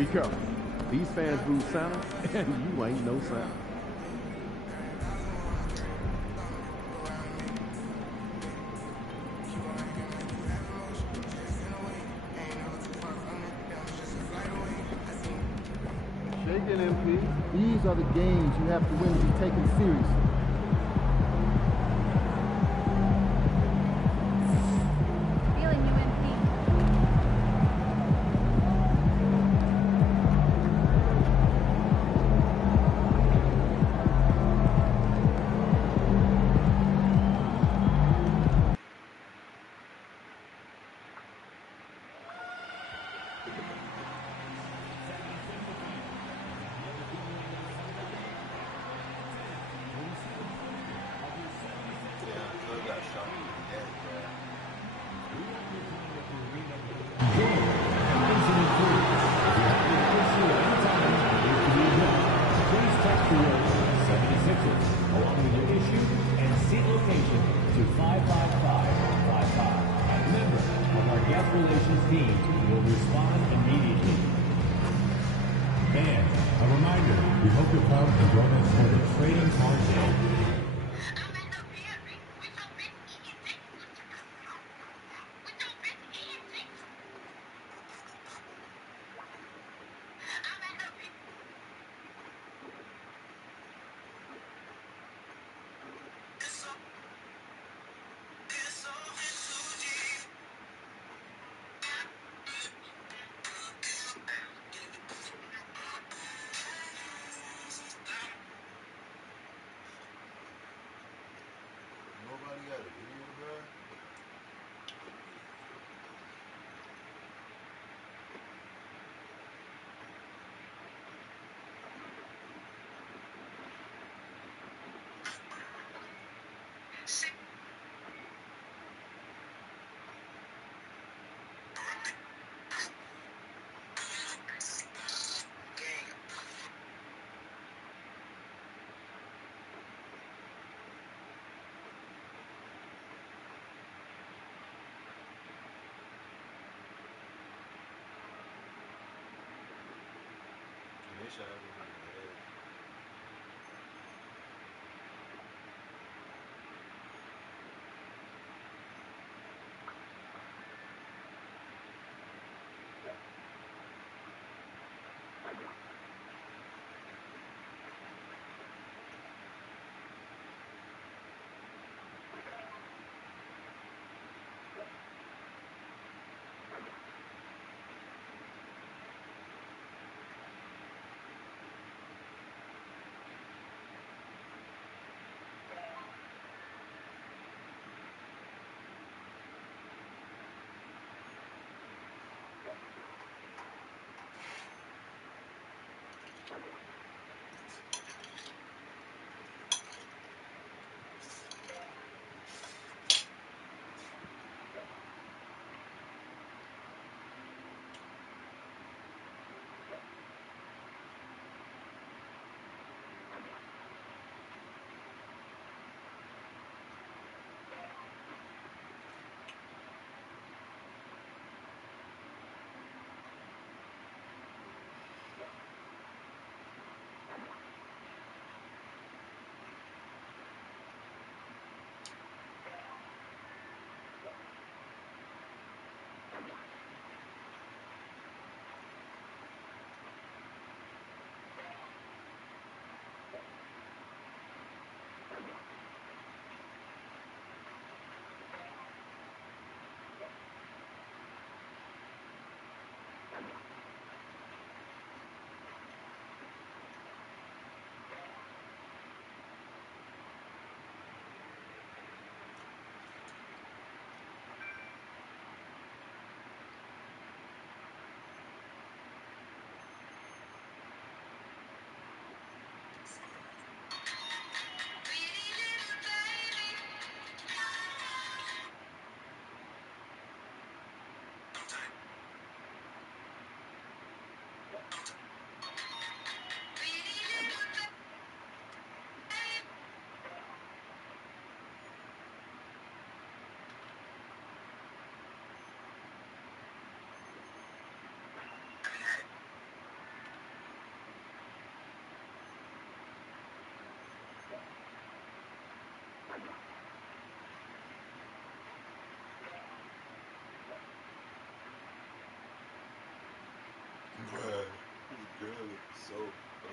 Be careful. These fans lose silence, and you ain't no sound. Shaking MP. These are the games you have to win to be taken seriously. Feeling you, MP.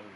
game.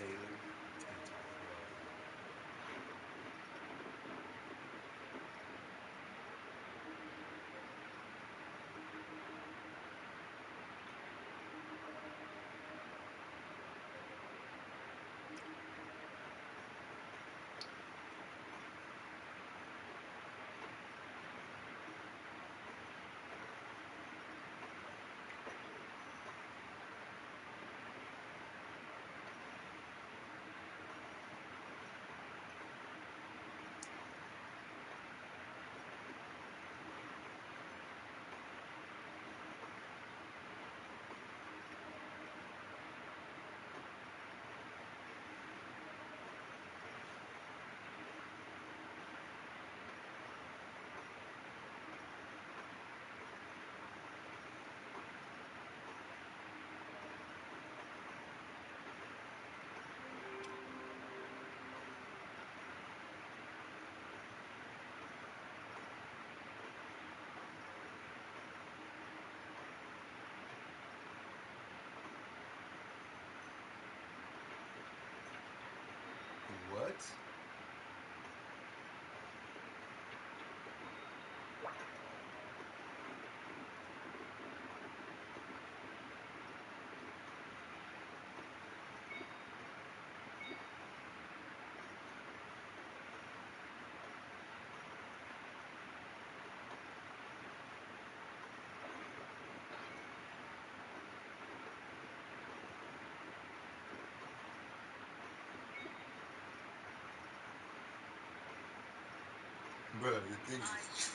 Taylor. What? Bro, the thing is,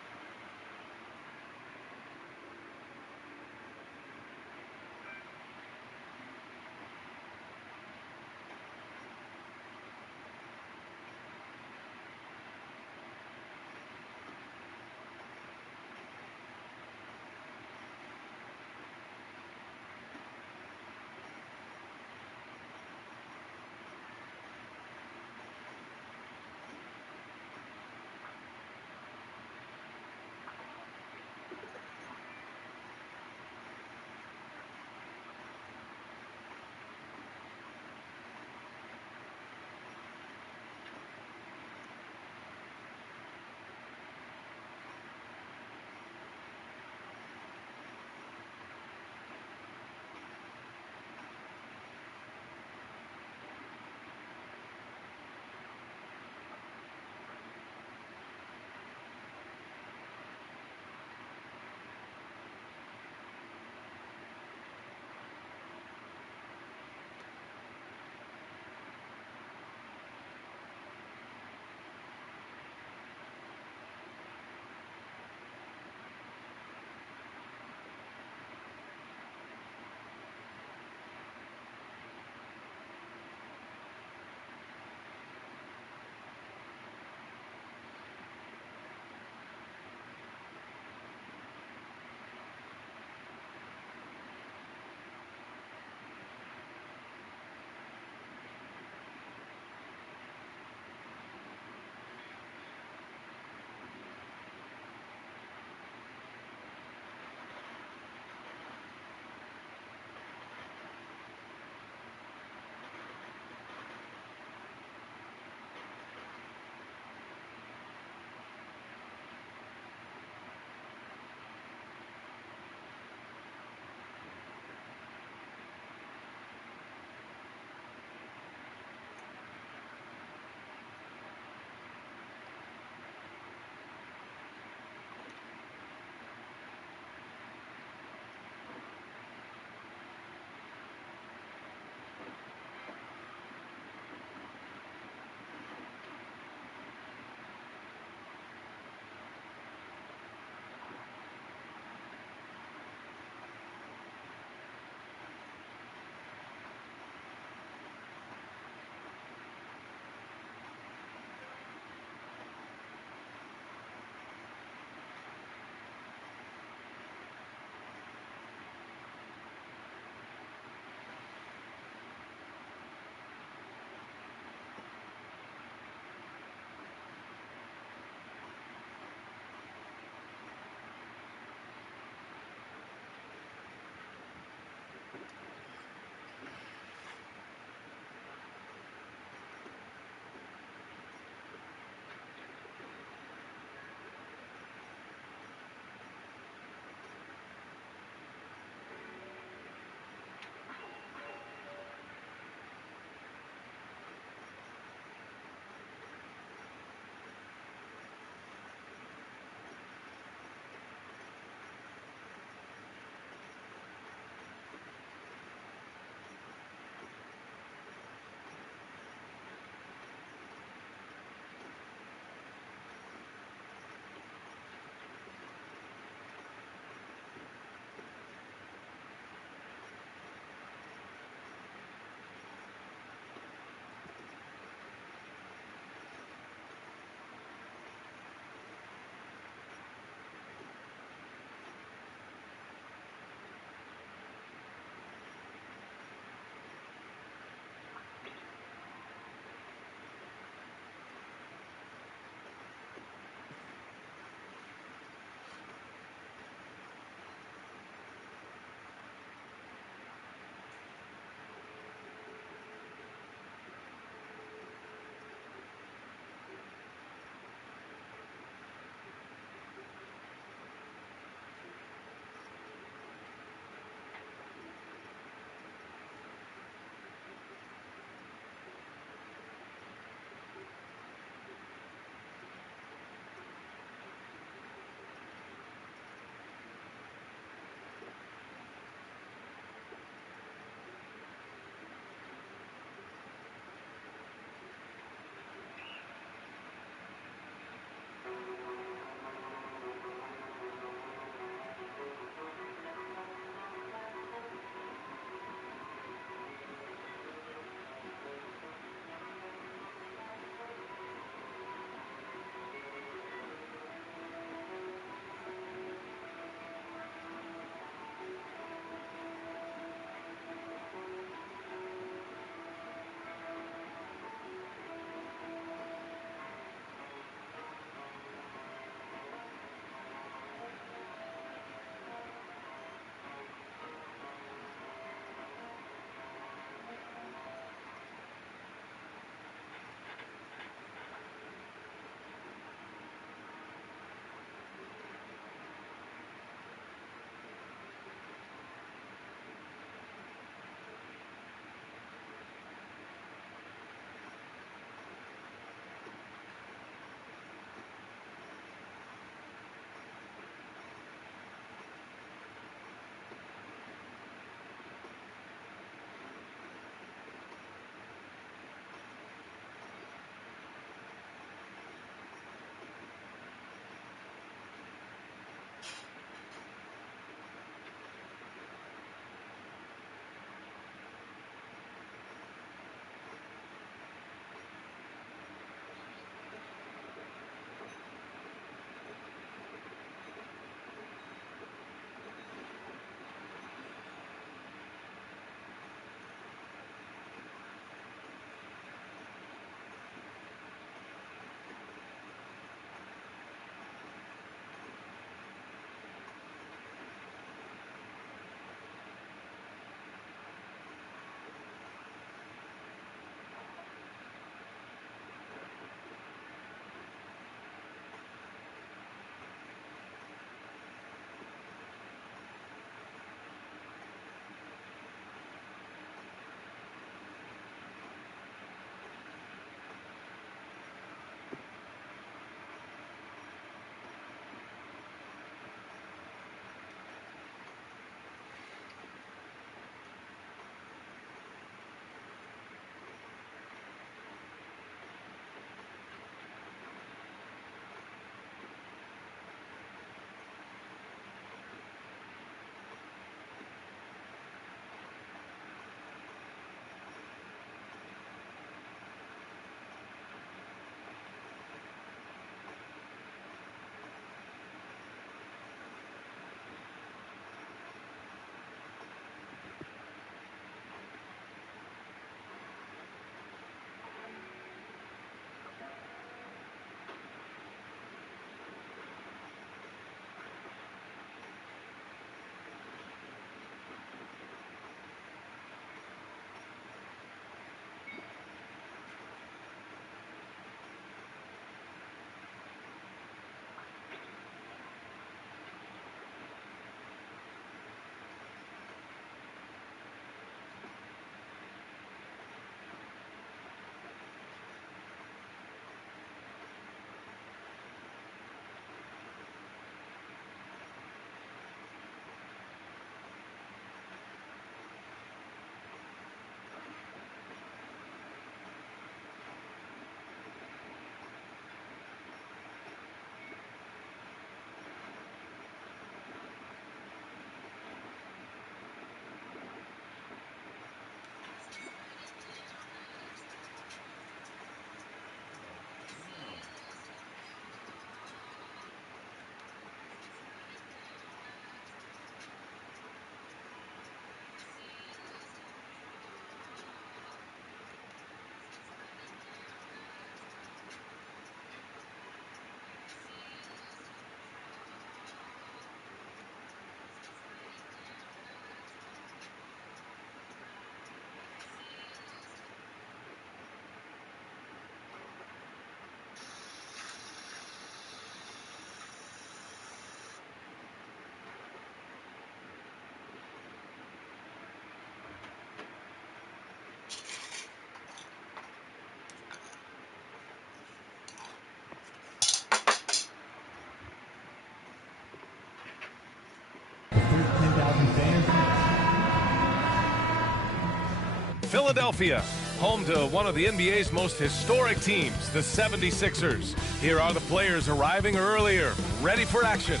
Philadelphia, home to one of the NBA's most historic teams, the 76ers. Here are the players arriving earlier, ready for action.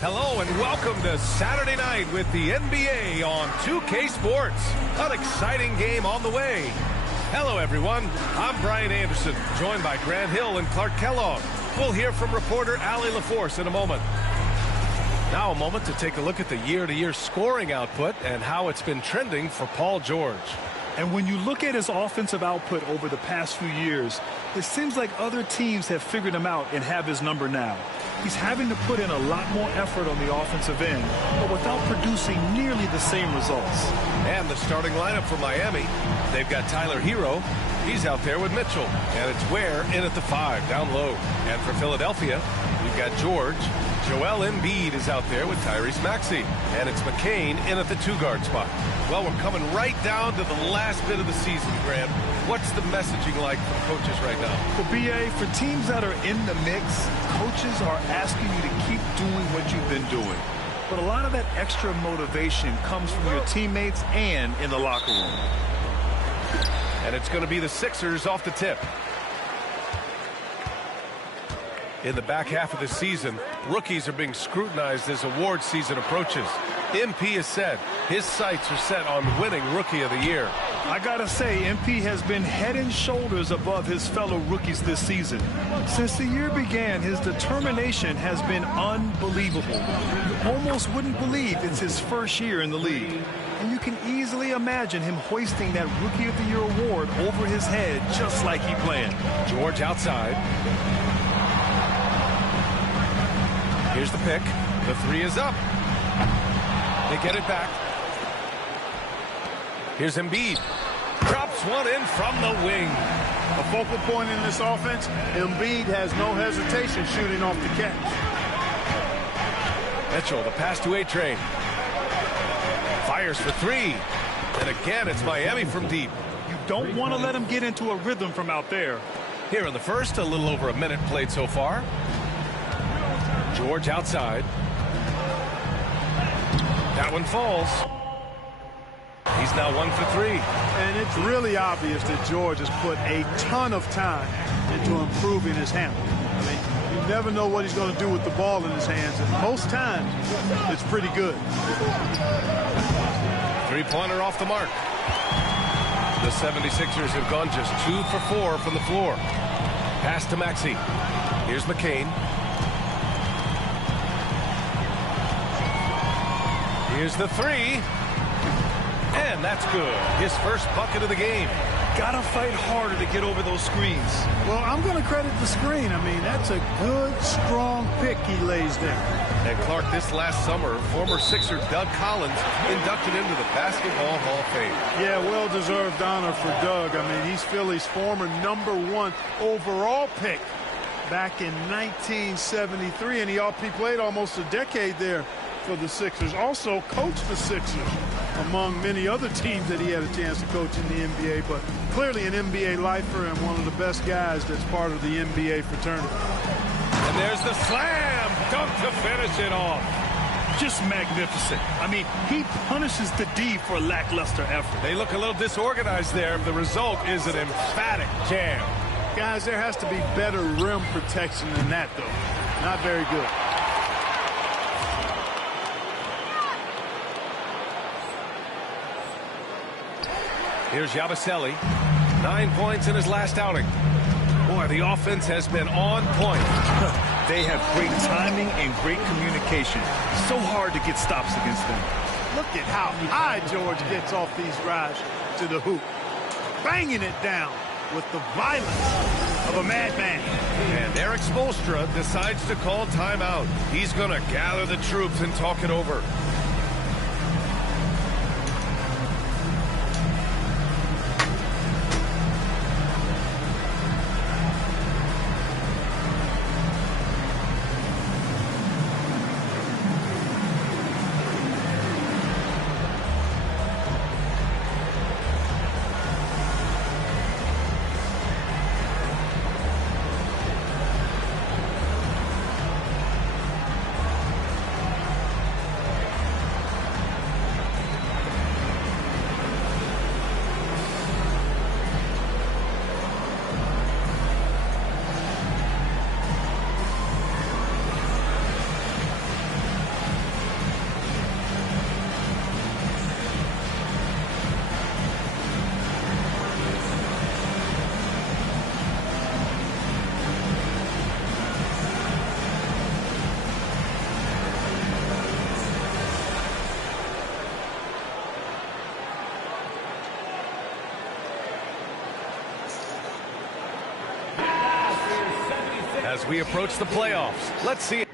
Hello and welcome to Saturday night with the NBA on 2K Sports. An exciting game on the way. Hello everyone, I'm Brian Anderson, joined by Grant Hill and Clark Kellogg. We'll hear from reporter Allie LaForce in a moment. Now a moment to take a look at the year-to-year scoring output and how it's been trending for Paul George. And when you look at his offensive output over the past few years, it seems like other teams have figured him out and have his number now. He's having to put in a lot more effort on the offensive end, but without producing nearly the same results. And the starting lineup for Miami, they've got Tyler Hero. He's out there with Mitchell. And it's Ware in at the 5, down low. And for Philadelphia, we've got George. Joel Embiid is out there with Tyrese Maxey. And it's McCain in at the 2-guard spot. Well, we're coming right down to the last bit of the season, Graham. What's the messaging like from coaches right now? Well, BA, for teams that are in the mix, coaches are asking you to keep doing what you've been doing. But a lot of that extra motivation comes from your teammates and in the locker room. And it's going to be the Sixers off the tip. In the back half of the season, rookies are being scrutinized as award season approaches. MP has said his sights are set on winning Rookie of the Year. I gotta say, MP has been head and shoulders above his fellow rookies this season. Since the year began, his determination has been unbelievable. You almost wouldn't believe it's his first year in the league. And you can easily imagine him hoisting that Rookie of the Year award over his head just like he planned. George outside. Here's the pick. The 3 is up. They get it back. Here's Embiid. Drops one in from the wing. A focal point in this offense, Embiid has no hesitation shooting off the catch. Mitchell, the pass to A-Train. Fires for 3. And again, it's Miami from deep. You don't want to let him get into a rhythm from out there. Here in the first, a little over a minute played so far. George outside. That one falls. He's now 1 for 3. And it's really obvious that George has put a ton of time into improving his handle. I mean, you never know what he's going to do with the ball in his hands, and most times it's pretty good. 3-pointer off the mark. The 76ers have gone just 2 for 4 from the floor. Pass to Maxey. Here's McCain. Here's the 3. And that's good. His first bucket of the game. Gotta fight harder to get over those screens. Well, I'm going to credit the screen. I mean, that's a good, strong pick he lays there. And Clark, this last summer, former Sixer Doug Collins inducted into the Basketball Hall of Fame. Yeah, well-deserved honor for Doug. I mean, he's Philly's former #1 overall pick back in 1973, and he played almost a decade there for the Sixers. Also coached the Sixers among many other teams that he had a chance to coach in the NBA, but clearly an NBA lifer and one of the best guys that's part of the NBA fraternity. And there's the slam dunk to finish it off. Just magnificent. I mean, he punishes the D for lackluster effort. They look a little disorganized there. The result is an emphatic jam. Guys, there has to be better rim protection than that, though. Not very good. Here's Yabusele. 9 points in his last outing. Boy, the offense has been on point. They have great timing and great communication. So hard to get stops against them. Look at how high George gets off these drives to the hoop. Banging it down with the violence of a madman. And Eric Spoelstra decides to call timeout. He's going to gather the troops and talk it over. as we approach the playoffs. Let's see it.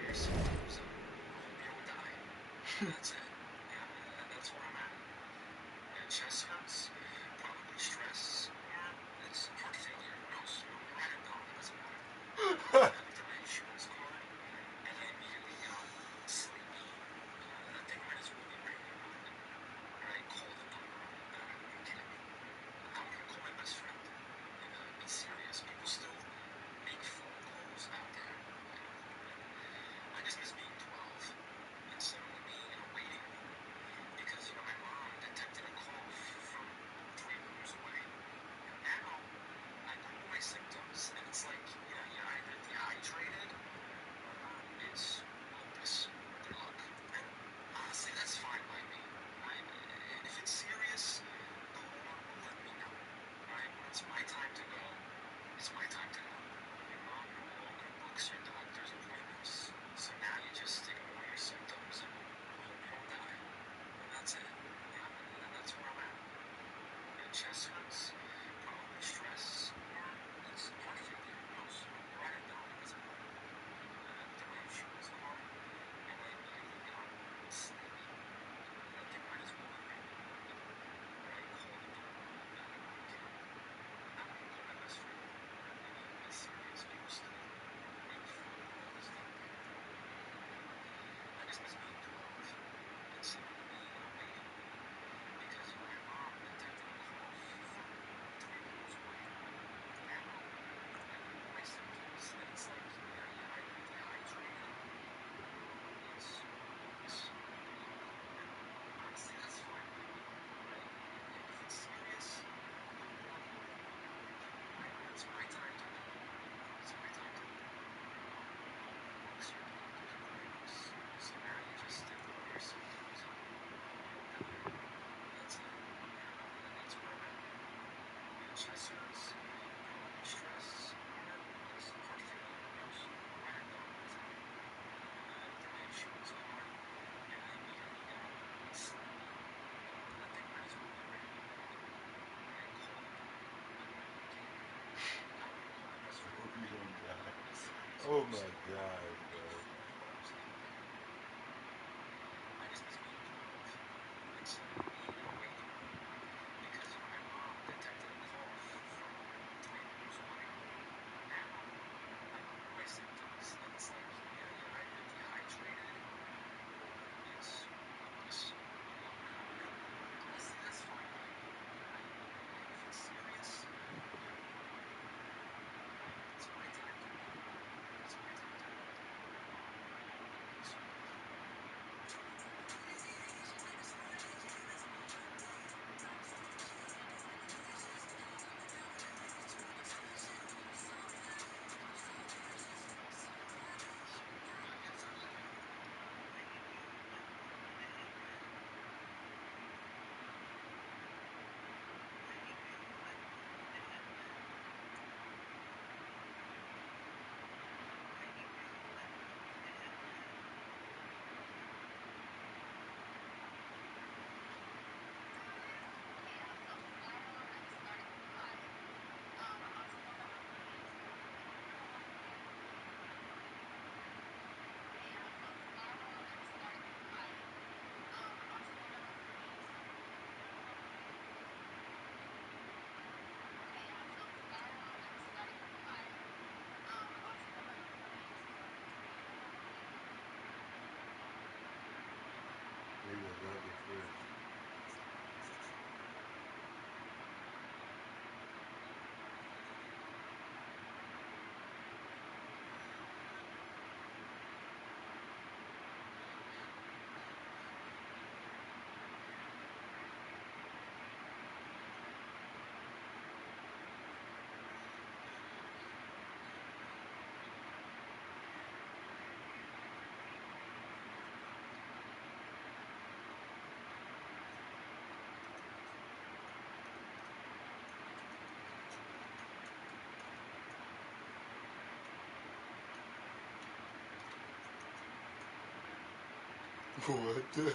Oh my God, bro. Maybe I love it first. What the?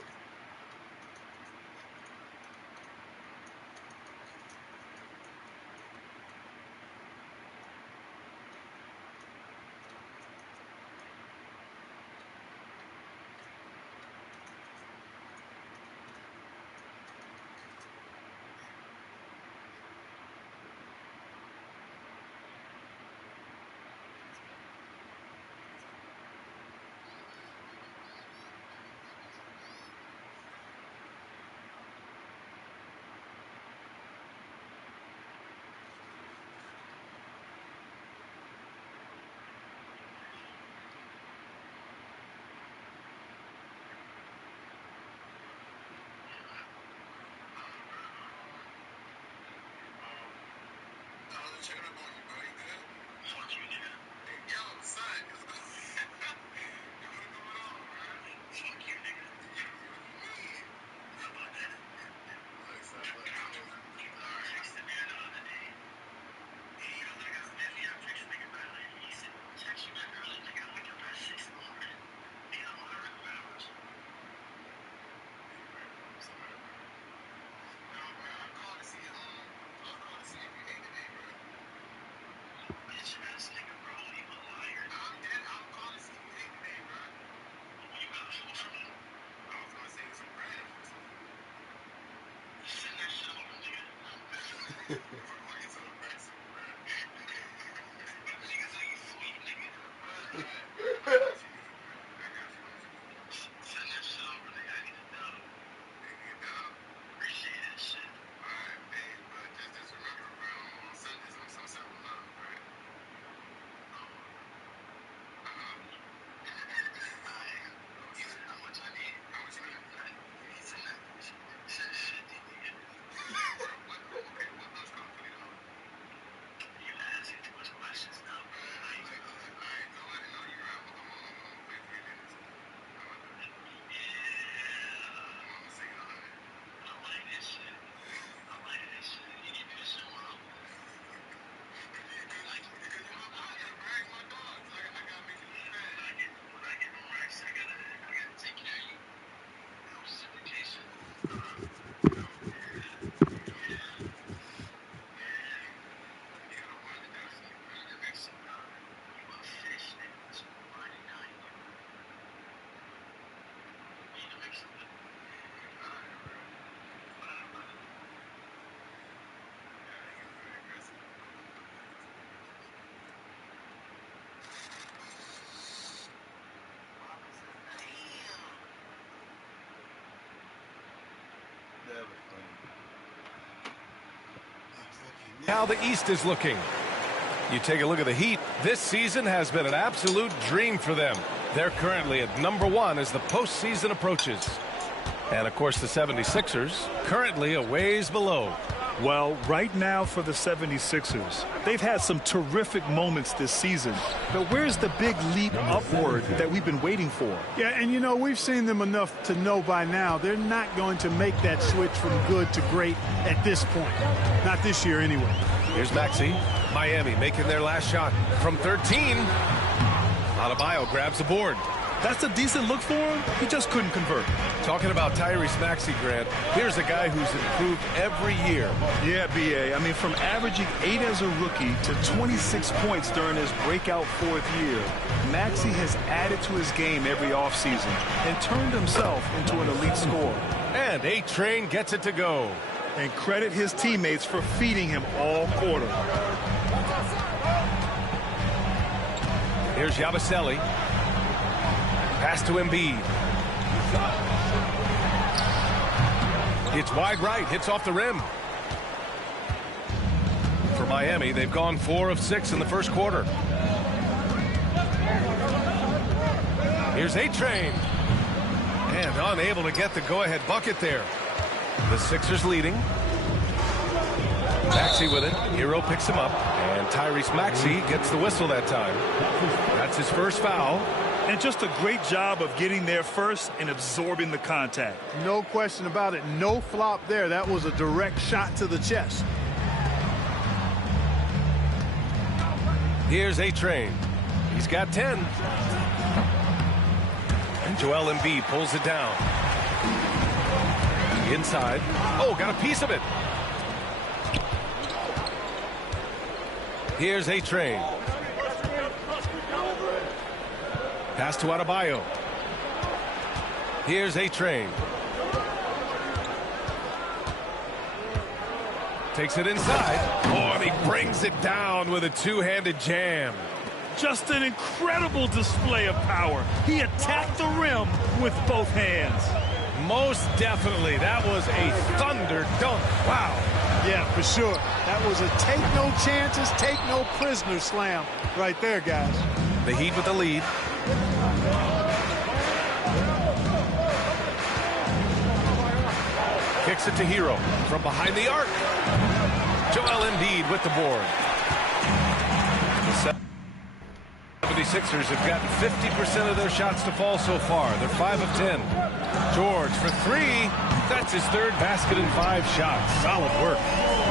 How the East is looking. You take a look at the Heat. This season has been an absolute dream for them. They're currently at #1 as the postseason approaches. And, of course, the 76ers currently a ways below. Well, right now for the 76ers, they've had some terrific moments this season. But where's the big leap upward that we've been waiting for? Yeah, and you know, we've seen them enough to know by now they're not going to make that switch from good to great at this point. Not this year anyway. Here's Maxey. Miami making their last shot from 13. PropahYO grabs the board. That's a decent look for him. He just couldn't convert. Talking about Tyrese Maxey, Grant, here's a guy who's improved every year. Yeah, B.A. I mean, from averaging 8 as a rookie to 26 points during his breakout 4th year, Maxey has added to his game every offseason and turned himself into an elite scorer. And A-Train gets it to go. And credit his teammates for feeding him all quarter. Here's Yabusele. Pass to Embiid. It's wide right, hits off the rim. For Miami, they've gone 4 of 6 in the first quarter. Here's A-Train. And unable to get the go-ahead bucket there. The Sixers leading. Maxey with it. Hero picks him up. And Tyrese Maxey gets the whistle that time. That's his first foul. And just a great job of getting there first and absorbing the contact. No question about it. No flop there. That was a direct shot to the chest. Here's A-Train. He's got 10. And Joel Embiid pulls it down. Inside. Oh, got a piece of it. Here's A-Train. Pass to PropahYO. Here's A-Train. Takes it inside. Oh, and he brings it down with a two-handed jam. Just an incredible display of power. He attacked the rim with both hands. Most definitely. That was a thunder dunk. Wow. Yeah, for sure. That was a take no chances, take no prisoner slam right there, guys. The Heat with the lead. Kicks it to Hero from behind the arc. Joel Embiid with the board. The 76ers have gotten 50% of their shots to fall so far. They're 5 of 10. George for 3. That's his 3rd basket in 5 shots. Solid work.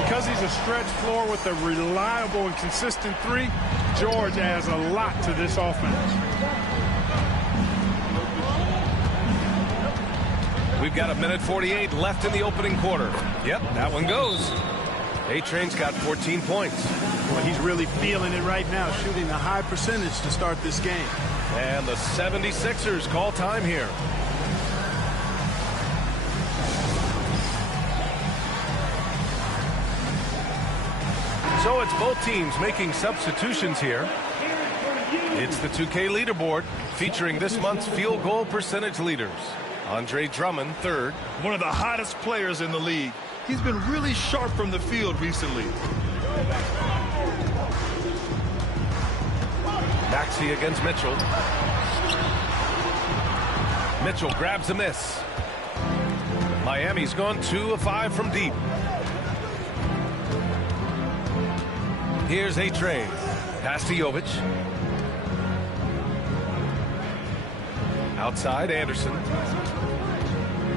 Because he's a stretch floor with a reliable and consistent 3, George adds a lot to this offense. We've got 1:48 left in the opening quarter. Yep, that one goes. A-Train's got 14 points. Well, he's really feeling it right now, shooting a high percentage to start this game. And the 76ers call time here. So it's both teams making substitutions here. It's the 2K leaderboard featuring this month's field goal percentage leaders. Andre Drummond, 3rd. One of the hottest players in the league. He's been really sharp from the field recently. Maxey against Mitchell. Mitchell grabs a miss. Miami's gone 2 of 5 from deep. Here's A-Train. Pass to Jovic. Outside, Anderson.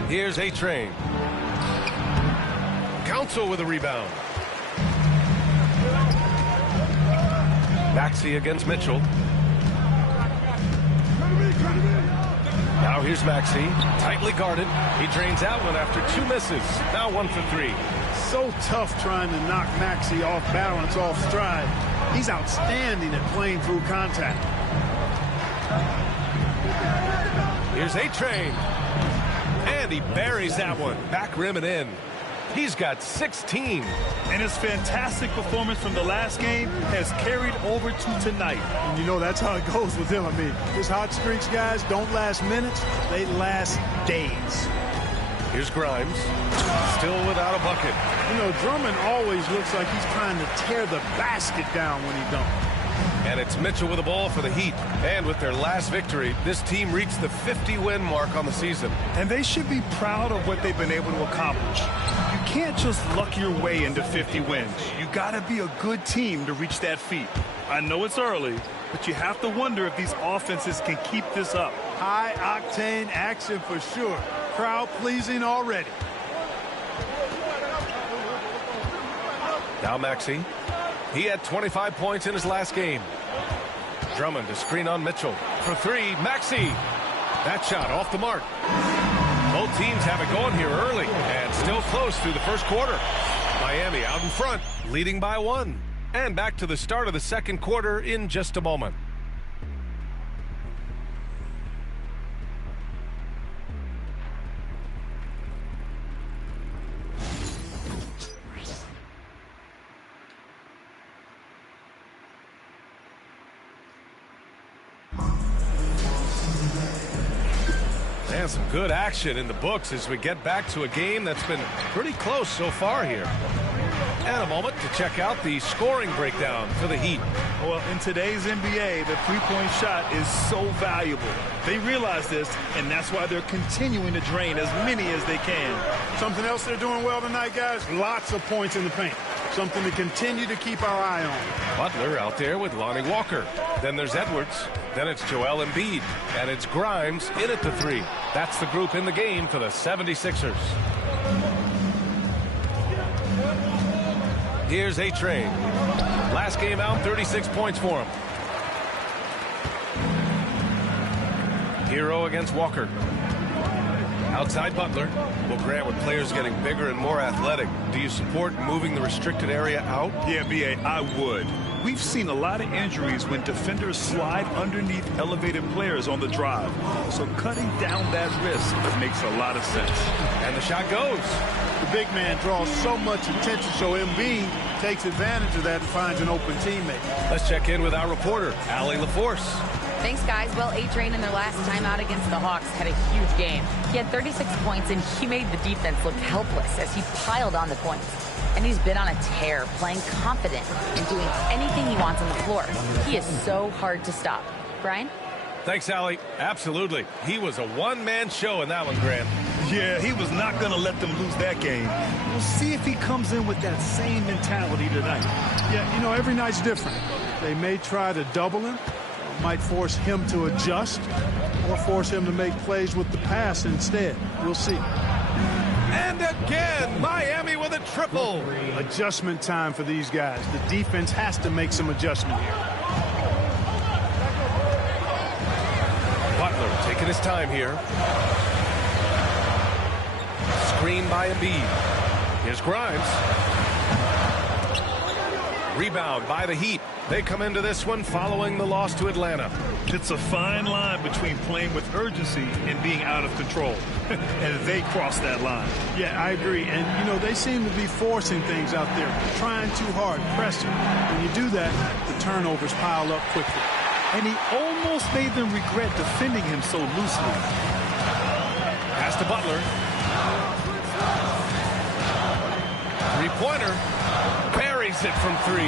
Here's A-Train. Council with a rebound. Maxey against Mitchell. Now here's Maxey, tightly guarded. He drains that one after 2 misses. Now 1 for 3. So tough trying to knock Maxey off balance, off stride. He's outstanding at playing through contact. Here's A-Train. And he buries that one. Back rim and in. He's got 16. And his fantastic performance from the last game has carried over to tonight. And you know that's how it goes with him. I mean, his hot streaks, guys, don't last minutes. They last days. Here's Grimes. Still without a bucket. You know, Drummond always looks like he's trying to tear the basket down when he dunks. And it's Mitchell with the ball for the Heat. And with their last victory, this team reached the 50-win mark on the season. And they should be proud of what they've been able to accomplish. You can't just luck your way into 50 wins. You got to be a good team to reach that feat. I know it's early, but you have to wonder if these offenses can keep this up. High-octane action for sure. Crowd-pleasing already. Now Maxey. He had 25 points in his last game. Drummond to screen on Mitchell. For 3, Maxey. That shot off the mark. Both teams have it going here early and still close through the first quarter. Miami out in front, leading by 1. And back to the start of the second quarter in just a moment. And some good action in the books as we get back to a game that's been pretty close so far here. And a moment to check out the scoring breakdown for the Heat. Well, in today's NBA, the three-point shot is so valuable. They realize this, and that's why they're continuing to drain as many as they can. Something else they're doing well tonight, guys, lots of points in the paint. Something to continue to keep our eye on. Butler out there with Lonnie Walker. Then there's Edwards. Then it's Joel Embiid. And it's Grimes in at the 3. That's the group in the game for the 76ers. Here's A-Train. Last game out, 36 points for him. Hero against Walker. Outside Butler. Well, Grant, with players getting bigger and more athletic, do you support moving the restricted area out? Yeah, B.A., I would. We've seen a lot of injuries when defenders slide underneath elevated players on the drive. So cutting down that risk makes a lot of sense. And the shot goes. The big man draws so much attention, so Embiid takes advantage of that and finds an open teammate. Let's check in with our reporter, Allie LaForce. Thanks, guys. Well, A-Train in their last time out against the Hawks had a huge game. He had 36 points, and he made the defense look helpless as he piled on the points. And he's been on a tear, playing confident and doing anything he wants on the floor. He is so hard to stop. Brian? Thanks, Allie. Absolutely. He was a one-man show in that one, Grant. Yeah, he was not going to let them lose that game. We'll see if he comes in with that same mentality tonight. Yeah, you know, every night's different. They may try to double him, might force him to adjust, or force him to make plays with the pass instead. We'll see. And again, Miami with a triple. Adjustment time for these guys. The defense has to make some adjustment here. Butler taking his time here. Screen by Embiid. Here's Grimes. Rebound by the Heat. They come into this one following the loss to Atlanta. It's a fine line between playing with urgency and being out of control. And they cross that line. Yeah, I agree. And, you know, they seem to be forcing things out there, trying too hard, pressing. When you do that, the turnovers pile up quickly. And he almost made them regret defending him so loosely. Pass to Butler. Three-pointer. Buries it from 3.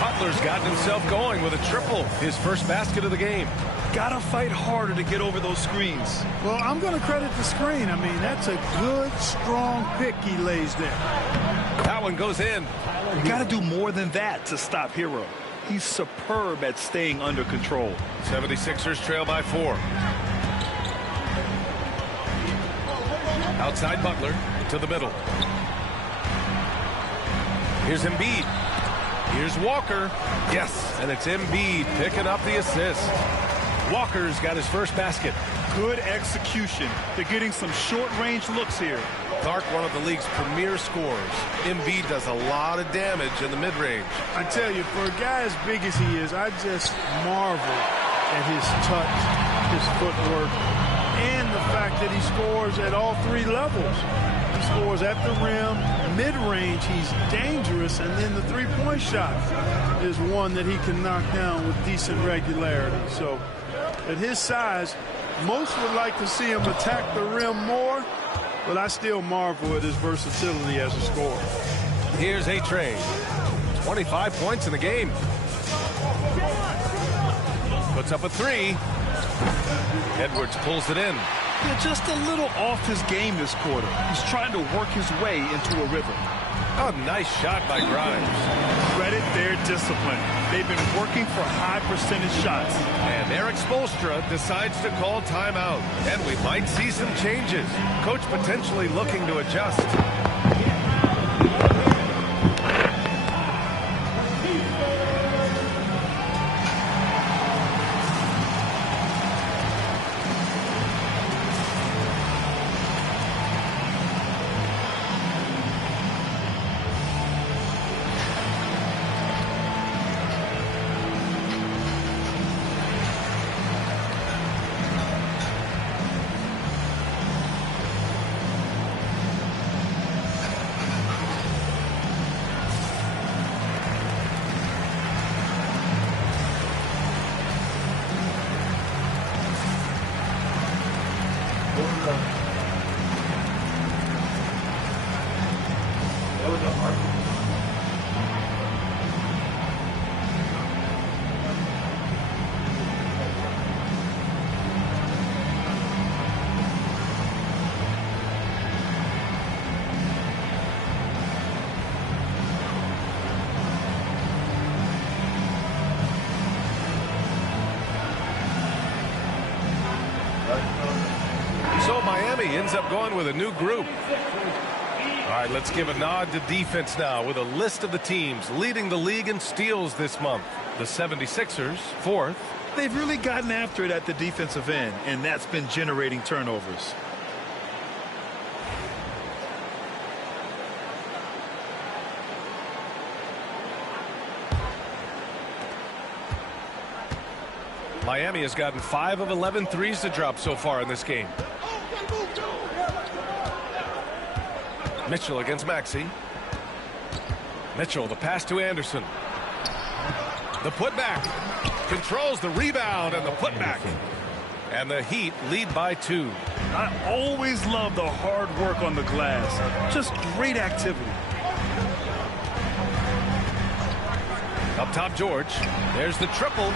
Butler's gotten himself going with a triple, his first basket of the game. Gotta fight harder to get over those screens. Well, I'm going to credit the screen. I mean, that's a good, strong pick he lays there. That one goes in. You gotta do more than that to stop Hero. He's superb at staying under control. 76ers trail by 4. Outside Butler to the middle. Here's Embiid. Here's Walker. Yes, and it's Embiid picking up the assist. Walker's got his first basket. Good execution. They're getting some short-range looks here. Clark, one of the league's premier scorers. Embiid does a lot of damage in the mid-range. I tell you, for a guy as big as he is, I just marvel at his touch, his footwork, and the fact that he scores at all three levels. He scores at the rim, mid-range, he's dangerous, and then the three-point shot is one that he can knock down with decent regularity. So at his size, most would like to see him attack the rim more, but I still marvel at his versatility as a scorer. Here's A-Train. 25 points in the game. Puts up a three. Edwards pulls it in. Yeah, just a little off his game this quarter. He's trying to work his way into a rhythm. Oh, nice shot by Grimes. Credit their discipline. They've been working for high percentage shots. And Eric Spoelstra decides to call timeout. And we might see some changes. Coach potentially looking to adjust. So Miami ends up going with a new group. All right, let's give a nod to defense now with a list of the teams leading the league in steals this month. The 76ers, fourth. They've really gotten after it at the defensive end, and that's been generating turnovers. Miami has gotten 5 of 11 threes to drop so far in this game. Mitchell against Maxey. Mitchell, the pass to Anderson. The putback. Controls the rebound and the putback. And the Heat lead by 2. I always love the hard work on the glass. Just great activity. Up top, George. There's the triple.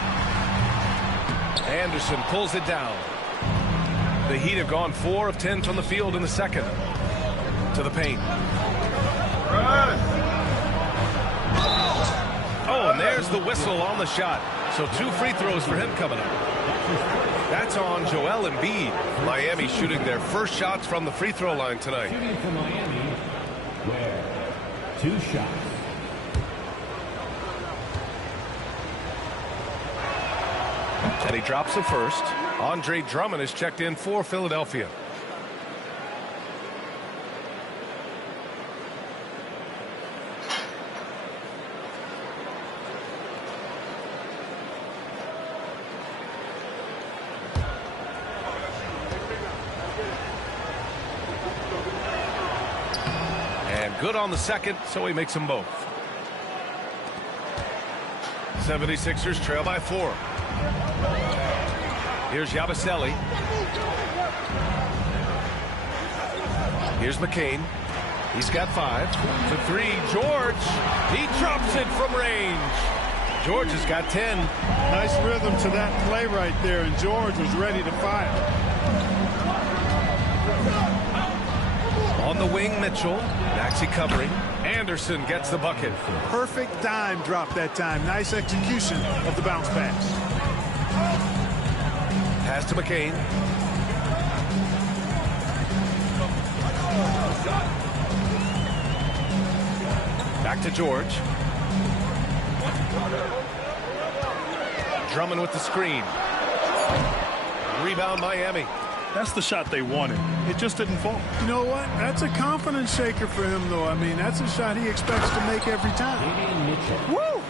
Anderson pulls it down. The Heat have gone 4 of 10 from the field in the second. To the paint. Oh, and there's the whistle on the shot. So 2 free throws for him coming up. That's on Joel Embiid. Miami shooting their first shots from the free throw line tonight. Shooting for Miami, Ware, 2 shots. And he drops the first. Andre Drummond is checked in for Philadelphia. And good on the second, so he makes them both. 76ers trail by 4. Here's Yabusele. Here's McCain. He's got 5. To 3. George. He drops it from range. George has got 10. Nice rhythm to that play right there, and George was ready to fire. On the wing, Mitchell. Maxey covering. Anderson gets the bucket. Perfect dime drop that time. Nice execution of the bounce pass. Pass to McCain. Back to George. Drummond with the screen. Rebound Miami. That's the shot they wanted. It just didn't fall. You know what? That's a confidence shaker for him, though. I mean, that's a shot he expects to make every time. Woo!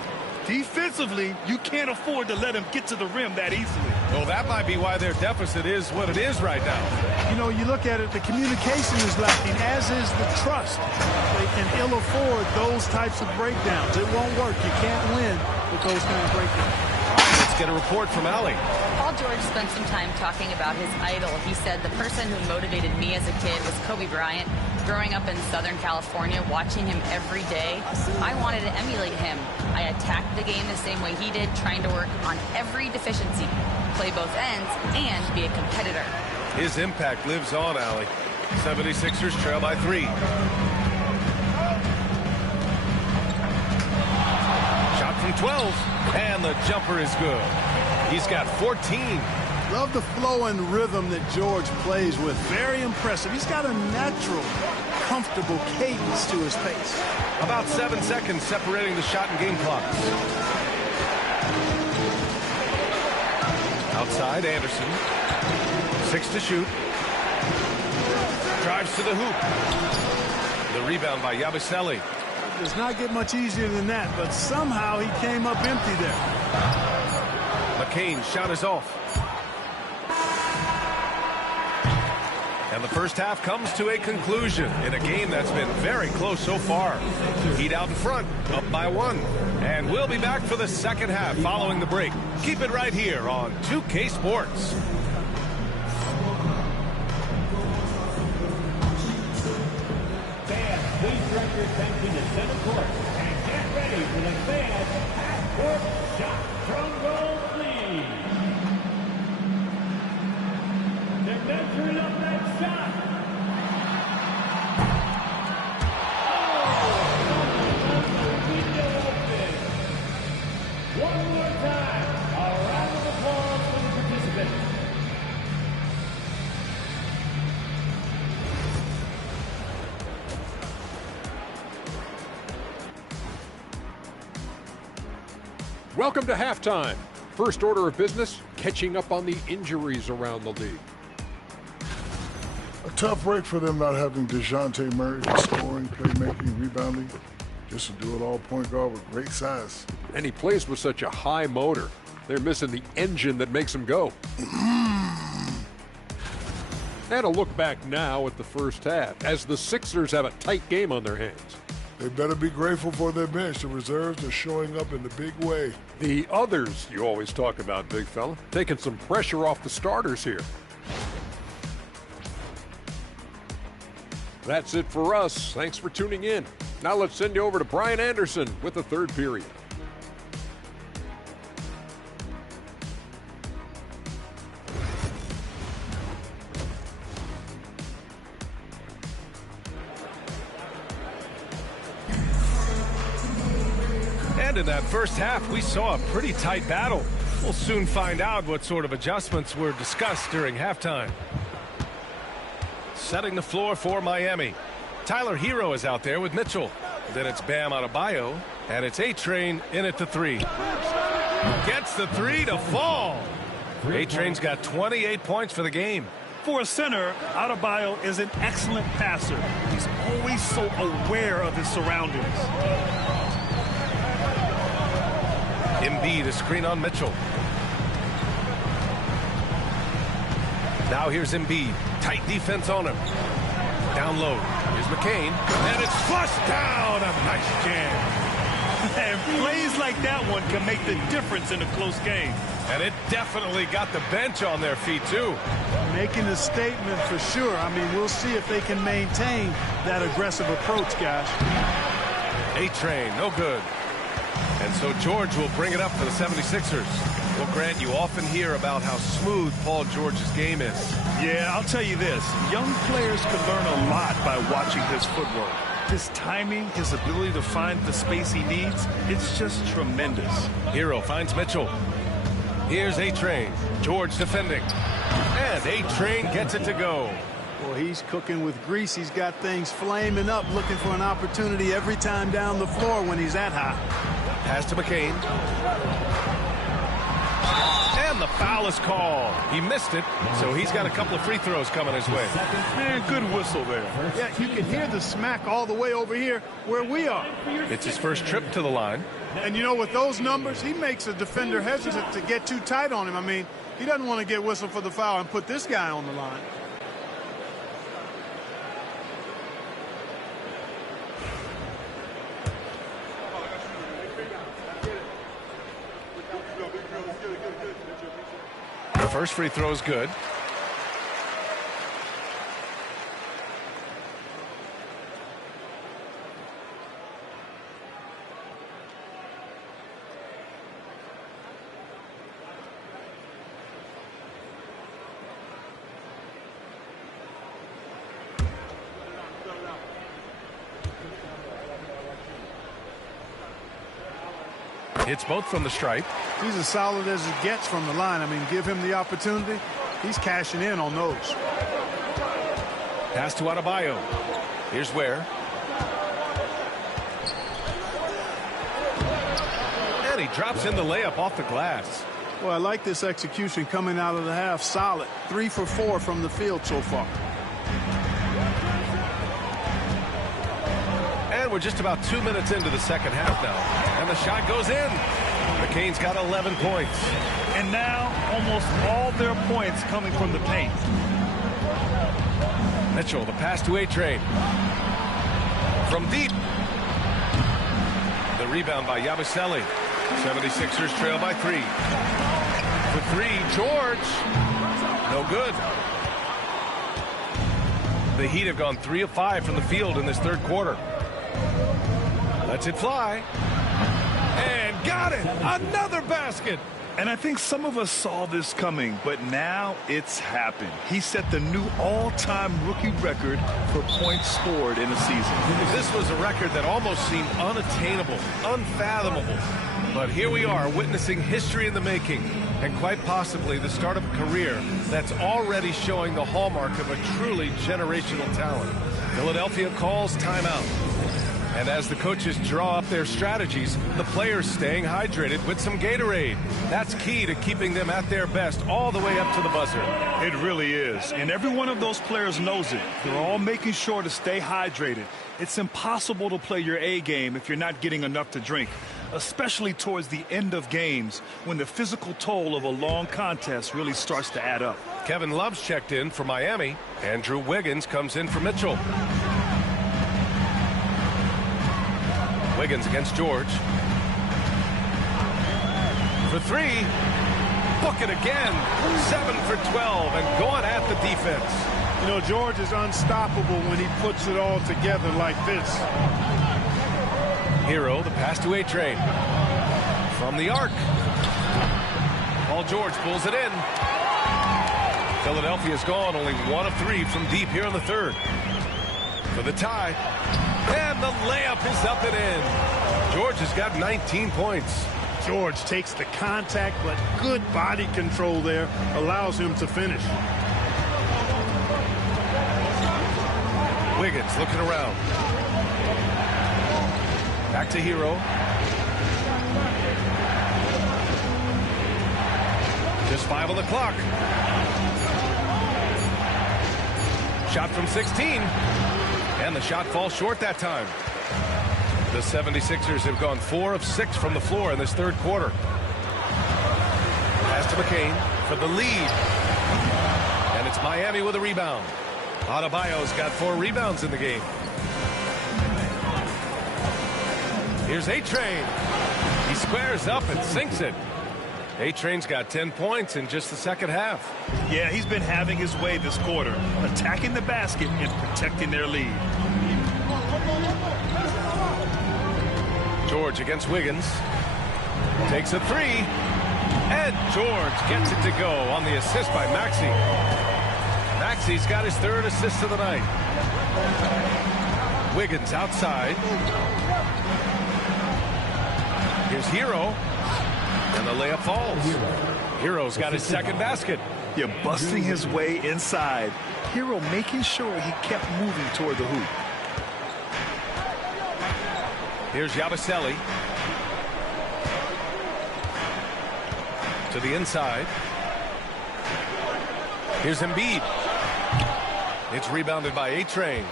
Defensively, you can't afford to let him get to the rim that easily. Well, that might be why their deficit is what it is right now. You know, you look at it, the communication is lacking, as is the trust. They can ill afford those types of breakdowns. It won't work. You can't win with those kind of breakdowns. Let's get a report from Allie. Paul George spent some time talking about his idol. He said, the person who motivated me as a kid was Kobe Bryant. Growing up in Southern California, watching him every day, I wanted to emulate him. I attacked the game the same way he did, trying to work on every deficiency, play both ends, and be a competitor. His impact lives on, Allie. 76ers trail by 3. Shot from 12, and the jumper is good. He's got 14. Love the flow and rhythm that George plays with. Very impressive. He's got a natural, comfortable cadence to his pace. About 7 seconds separating the shot and game clocks. Outside, Anderson. 6 to shoot. Drives to the hoop. The rebound by Yabusele. Does not get much easier than that, but somehow he came up empty there. McCain's shot is off. And the first half comes to a conclusion in a game that's been very close so far. Heat out in front, up by 1. And we'll be back for the second half following the break. Keep it right here on 2K Sports. Fans, please direct your attention to center court and get ready for the fans half-court shot from goal, please. They're measuring up that shot. One more time, a round of applause for the participants. Welcome to halftime. First order of business, catching up on the injuries around the league. A tough break for them not having DeJounte Murray, scoring, playmaking, rebounding. Just a do-it-all point guard with great size. And he plays with such a high motor. They're missing the engine that makes him go. And a look back now at the first half, as the Sixers have a tight game on their hands. They better be grateful for their bench. The reserves are showing up in the big way. The others you always talk about, big fella, taking some pressure off the starters here. That's it for us. Thanks for tuning in. Now let's send you over to Brian Anderson with the third period. And in that first half, we saw a pretty tight battle. We'll soon find out what sort of adjustments were discussed during halftime. Setting the floor for Miami. Tyler Hero is out there with Mitchell. Then it's Bam Adebayo, and it's A-Train in at the 3. Gets the 3 to fall. A-Train's got 28 points for the game. For a center, Adebayo is an excellent passer. He's always so aware of his surroundings. Embiid, a screen on Mitchell. Now here's Embiid. Tight defense on him. Down low. Here's McCain. And it's flushed down. A nice jam. And plays like that one can make the difference in a close game. And it definitely got the bench on their feet, too. Making a statement for sure. I mean, we'll see if they can maintain that aggressive approach, guys. A-Train, no good. And so George will bring it up for the 76ers. Well, Grant, you often hear about how smooth Paul George's game is. Yeah, I'll tell you this. Young players can learn a lot by watching his footwork. His timing, his ability to find the space he needs, it's just tremendous. Hero finds Mitchell. Here's A-Train. George defending. And A-Train gets it to go. Well, he's cooking with grease. He's got things flaming up, looking for an opportunity every time down the floor when he's that high. Pass to McCain. And the foul is called. He missed it, so he's got a couple of free throws coming his way. Man, good whistle there. Yeah, you can hear the smack all the way over here where we are. It's his first trip to the line. And you know, with those numbers, he makes a defender hesitant to get too tight on him. I mean, he doesn't want to get whistled for the foul and put this guy on the line. The first free throw is good. Hits both from the stripe. He's as solid as it gets from the line. I mean, give him the opportunity. He's cashing in on those. Pass to PropahYO. Here's where. And he drops in the layup off the glass. Well, I like this execution coming out of the half. Solid. 3 for 4 from the field so far. And we're just about 2 minutes into the second half now. And the shot goes in. McCain's got 11 points. And now almost all their points coming from the paint. Mitchell, the pass to A-Train. From deep. The rebound by Yabusele. 76ers trail by 3. For 3, George. No good. The Heat have gone 3 of 5 from the field in this third quarter. Lets it fly. And got it. Another basket. And I think some of us saw this coming, but now it's happened. He set the new all-time rookie record for points scored in a season. This was a record that almost seemed unattainable, unfathomable. But here we are, witnessing history in the making, and quite possibly the start of a career that's already showing the hallmark of a truly generational talent. Philadelphia calls timeout. And as the coaches draw up their strategies, the players staying hydrated with some Gatorade. That's key to keeping them at their best all the way up to the buzzer. It really is. And every one of those players knows it. They're all making sure to stay hydrated. It's impossible to play your A game if you're not getting enough to drink, especially towards the end of games when the physical toll of a long contest really starts to add up. Kevin Love's checked in for Miami. Andrew Wiggins comes in for Mitchell. Wiggins against George. For 3. Book it again. 7 for 12 and going at the defense. You know, George is unstoppable when he puts it all together like this. Hero, the pass to A-Train. From the arc. Paul George pulls it in. Philadelphia's gone only 1 of 3 from deep here in the third. For the tie. And the layup is up and in. George has got 19 points. George takes the contact, but good body control there allows him to finish. Wiggins looking around. Back to Hero. Just 5 on the clock. Shot from 16. And the shot falls short that time. The 76ers have gone 4 of 6 from the floor in this third quarter. Pass to McCain for the lead. And it's Miami with a rebound. PropahYO's got 4 rebounds in the game. Here's A-Train. He squares up and sinks it. A-Train's got 10 points in just the second half. Yeah, he's been having his way this quarter, attacking the basket and protecting their lead. George against Wiggins. Takes a 3. And George gets it to go on the assist by Maxey. Maxey's got his 3rd assist of the night. Wiggins outside. Here's Hero. And the layup falls. Hero's got his 2nd basket. Yeah, busting his way inside. Hero making sure he kept moving toward the hoop. Here's Yabusele. To the inside. Here's Embiid. It's rebounded by A-Train.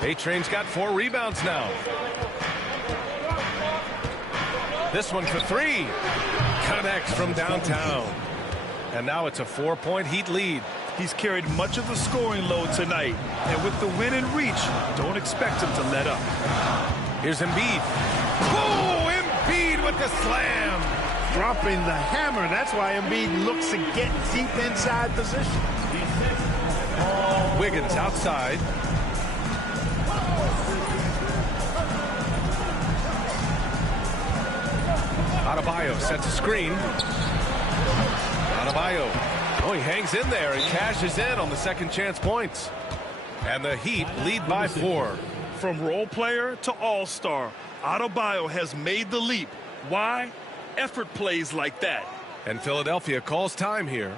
A-Train's got 4 rebounds now. This one for 3. Connects from downtown. And now it's a 4-point Heat lead. He's carried much of the scoring load tonight. And with the win in reach, don't expect him to let up. Here's Embiid. Oh, Embiid with the slam. Dropping the hammer. That's why Embiid looks to get deep inside position. Wiggins outside. Adebayo sets a screen. Adebayo. Oh, he hangs in there and cashes in on the second chance points. And the Heat lead by 4. From role player to all-star, Adebayo has made the leap. Why? Effort plays like that. And Philadelphia calls time here.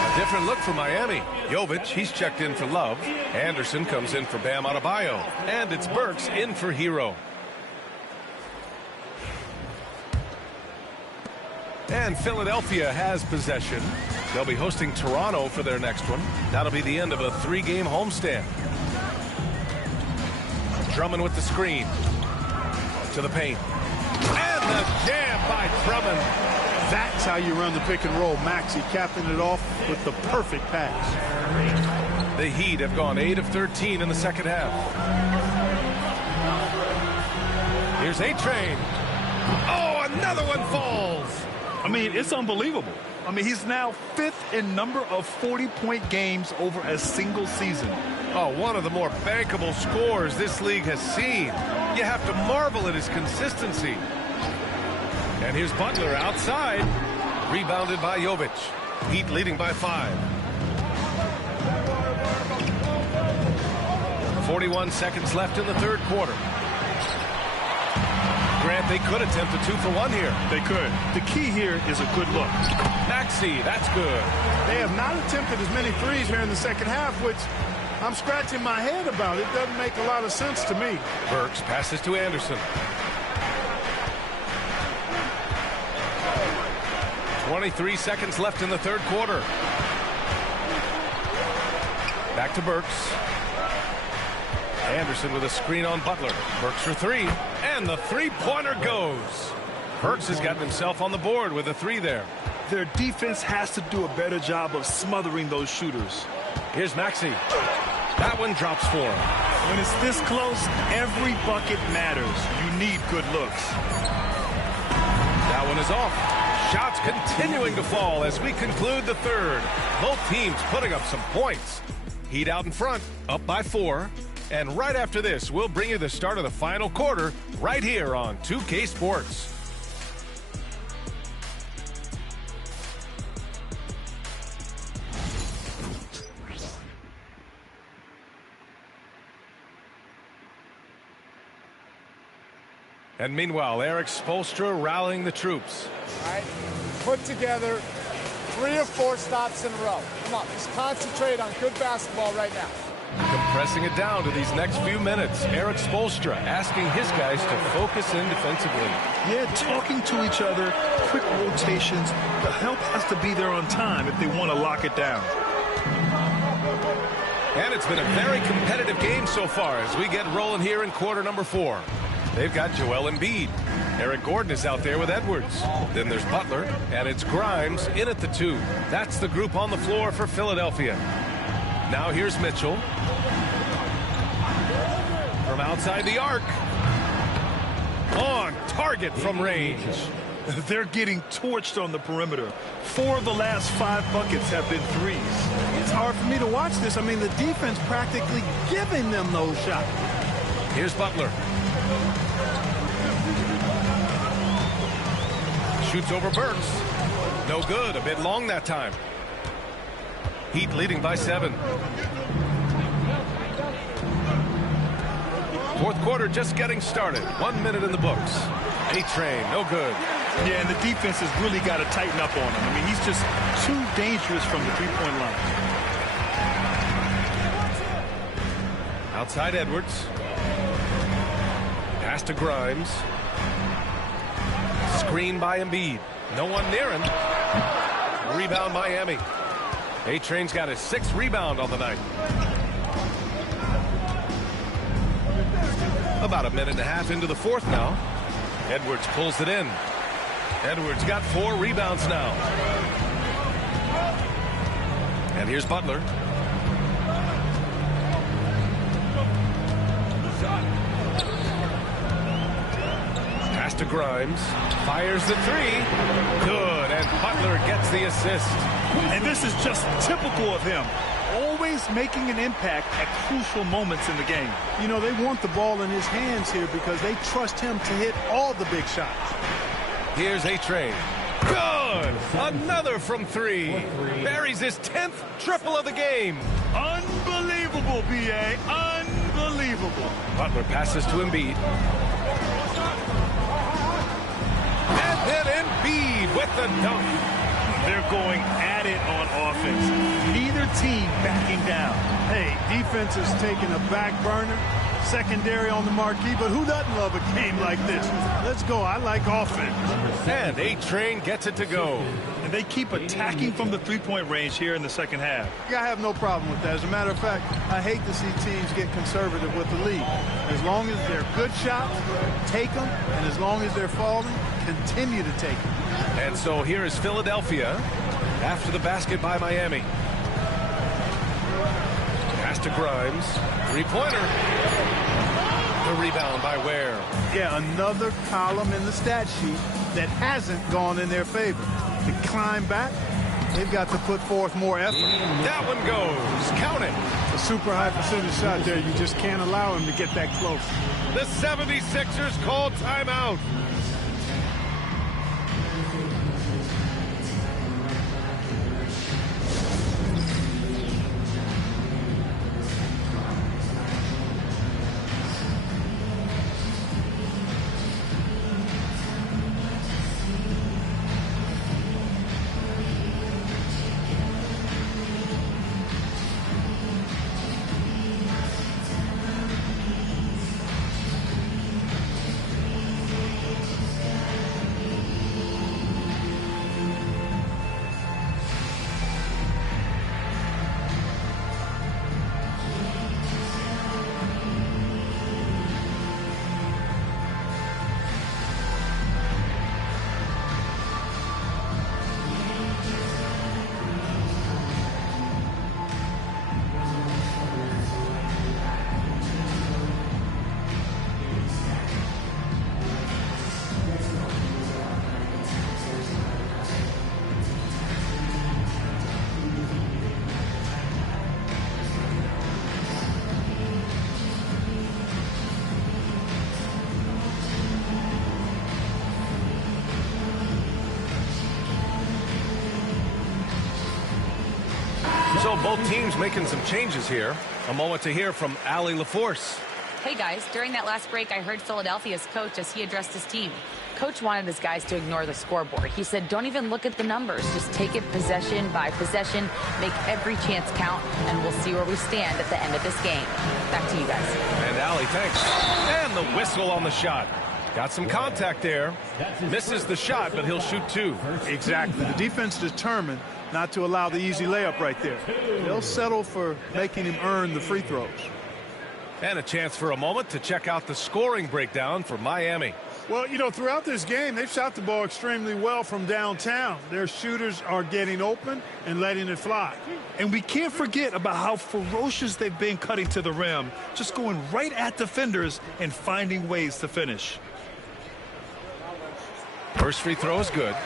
A different look for Miami. Jovic, he's checked in for Love. Anderson comes in for Bam Adebayo. And it's Burks in for Hero. And Philadelphia has possession. They'll be hosting Toronto for their next one. That'll be the end of a 3-game homestand. Drummond with the screen. To the paint. And the jam by Drummond. That's how you run the pick and roll. Maxey capping it off with the perfect pass. The Heat have gone 8 of 13 in the second half. Here's A-Train. Oh, another one falls. I mean, it's unbelievable. I mean, he's now 5th in number of 40-point games over a single season. Oh, one of the more bankable scores this league has seen. You have to marvel at his consistency. And here's Butler outside. Rebounded by Jovic. Heat leading by 5. 41 seconds left in the third quarter. Grant, they could attempt a 2-for-1 here. They could. The key here is a good look. Maxey, that's good. They have not attempted as many threes here in the second half, which I'm scratching my head about. It doesn't make a lot of sense to me. Burks passes to Anderson. 23 seconds left in the third quarter. Back to Burks. Anderson with a screen on Butler. Burks for 3. And the three-pointer goes. Burks has gotten himself on the board with a 3 there. Their defense has to do a better job of smothering those shooters. Here's Maxey. That one drops for him. When it's this close, every bucket matters. You need good looks. That one is off. Shots continuing to fall as we conclude the third. Both teams putting up some points. Heat out in front, up by 4. And right after this, we'll bring you the start of the final quarter right here on 2K Sports. And meanwhile, Eric Spoelstra rallying the troops. All right, put together 3 or 4 stops in a row. Come on, just concentrate on good basketball right now. Compressing it down to these next few minutes. Eric Spoelstra asking his guys to focus in defensively. Yeah, talking to each other, quick rotations. The help has to be there on time if they want to lock it down. And it's been a very competitive game so far as we get rolling here in quarter number 4. They've got Joel Embiid. Eric Gordon is out there with Edwards. Then there's Butler, and it's Grimes in at the 2. That's the group on the floor for Philadelphia. Now here's Mitchell. From outside the arc. On target from range. They're getting torched on the perimeter. 4 of the last 5 buckets have been threes. It's hard for me to watch this. I mean, the defense practically giving them those shots. Here's Butler. Shoots over Burks. No good. A bit long that time. Heat leading by 7. Fourth quarter just getting started. 1 minute in the books. A-Train, no good. Yeah, and the defense has really got to tighten up on him. I mean, he's just too dangerous from the three-point line. Outside Edwards. Pass to Grimes. Screen by Embiid. No one near him. Rebound Miami. A-Train's got his 6th rebound on the night. About a minute and a half into the 4th now. Edwards pulls it in. Edwards got 4 rebounds now. And here's Butler. Pass to Grimes. Fires the 3. Good. And Butler gets the assist. And this is just typical of him. Always making an impact at crucial moments in the game. You know, they want the ball in his hands here because they trust him to hit all the big shots. Here's A-Train. Good! Another from 3. Buries his 10th triple of the game. Unbelievable, B.A. Unbelievable. Butler passes to Embiid. And then Embiid with the dunk. They're going at it on offense. Neither team backing down. Hey, defense is taking a back burner. Secondary on the marquee, but who doesn't love a game like this? Let's go. I like offense. And A-Train gets it to go. And they keep attacking from the three-point range here in the second half. I have no problem with that. As a matter of fact, I hate to see teams get conservative with the lead. As long as they're good shots, take them. And as long as they're falling, continue to take them. And so here is Philadelphia after the basket by Miami. Pass to Grimes. 3-pointer. The rebound by Ware. Yeah, another column in the stat sheet that hasn't gone in their favor. To climb back, they've got to put forth more effort. That one goes. Count it. A super high percentage shot there. You just can't allow him to get that close. The 76ers call timeout. So both teams making some changes here. A moment to hear from Allie LaForce. Hey guys, during that last break, I heard Philadelphia's coach as he addressed his team. Coach wanted his guys to ignore the scoreboard. He said, don't even look at the numbers. Just take it possession by possession, make every chance count, and we'll see where we stand at the end of this game. Back to you guys. And Allie, thanks. And the whistle on the shot. Got some contact there. Misses the shot, but he'll shoot 2. Exactly. The defense determined not to allow the easy layup right there. They'll settle for making him earn the free throws. And a chance for a moment to check out the scoring breakdown for Miami. Well, you know, throughout this game, they've shot the ball extremely well from downtown. Their shooters are getting open and letting it fly. And we can't forget about how ferocious they've been cutting to the rim, just going right at defenders and finding ways to finish. First free throw is good.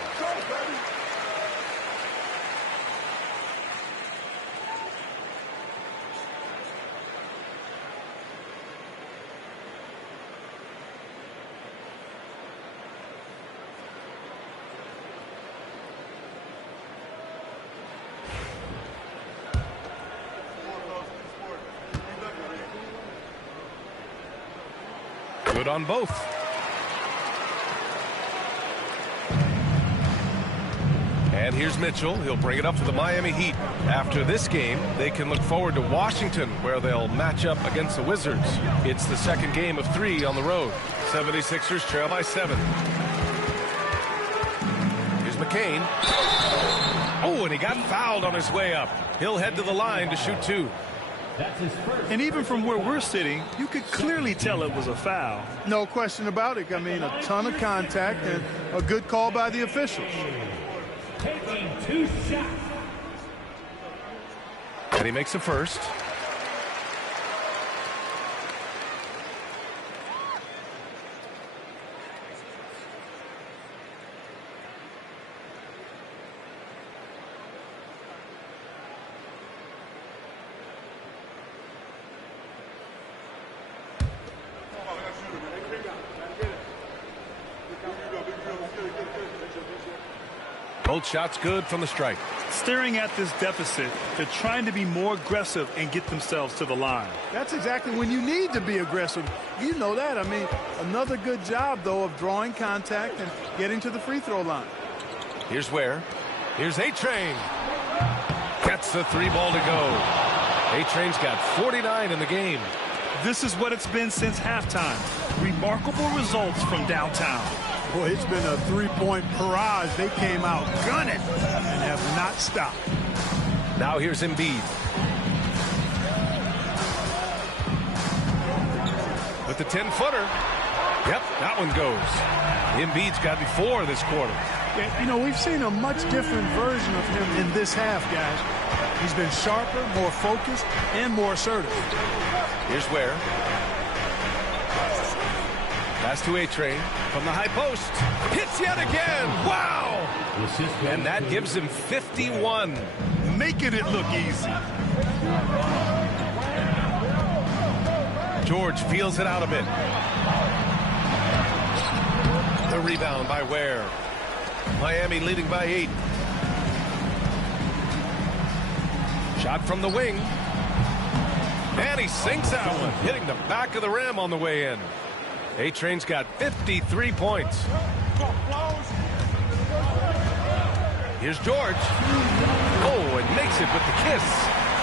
Good on both. And And here's Mitchell. He'll bring it up for the Miami Heat. After this game, they can look forward to Washington, where they'll match up against the Wizards. It's the second game of 3 on the road. 76ers trail by 7. Here's McCain. Oh, and he got fouled on his way up. He'll head to the line to shoot 2. And even from where we're sitting, you could clearly tell it was a foul. No question about it. I mean, a ton of contact and a good call by the officials. Taking 2 shots. And he makes the first. Both shots good from the strike. Staring at this deficit, they're trying to be more aggressive and get themselves to the line. That's exactly when you need to be aggressive. You know that. I mean, another good job, though, of drawing contact and getting to the free throw line. Here's where. Here's A-Train. Gets the 3 ball to go. A-Train's got 49 in the game. This is what it's been since halftime. Remarkable results from downtown. Boy, it's been a 3-point barrage. They came out gunning and have not stopped. Now here's Embiid. With the 10-footer. Yep, that one goes. Embiid's gotten 4 this quarter. Yeah, you know, we've seen a much different version of him in this half, guys. He's been sharper, more focused, and more assertive. Here's where. Pass to A-Train from the high post. Hits yet again. Wow! And that gives him 51. Making it look easy. George feels it out a bit. The rebound by Ware. Miami leading by 8. Shot from the wing. And he sinks that one, hitting the back of the rim on the way in. A-Train's got 53 points. Here's George. Oh, and makes it with the kiss.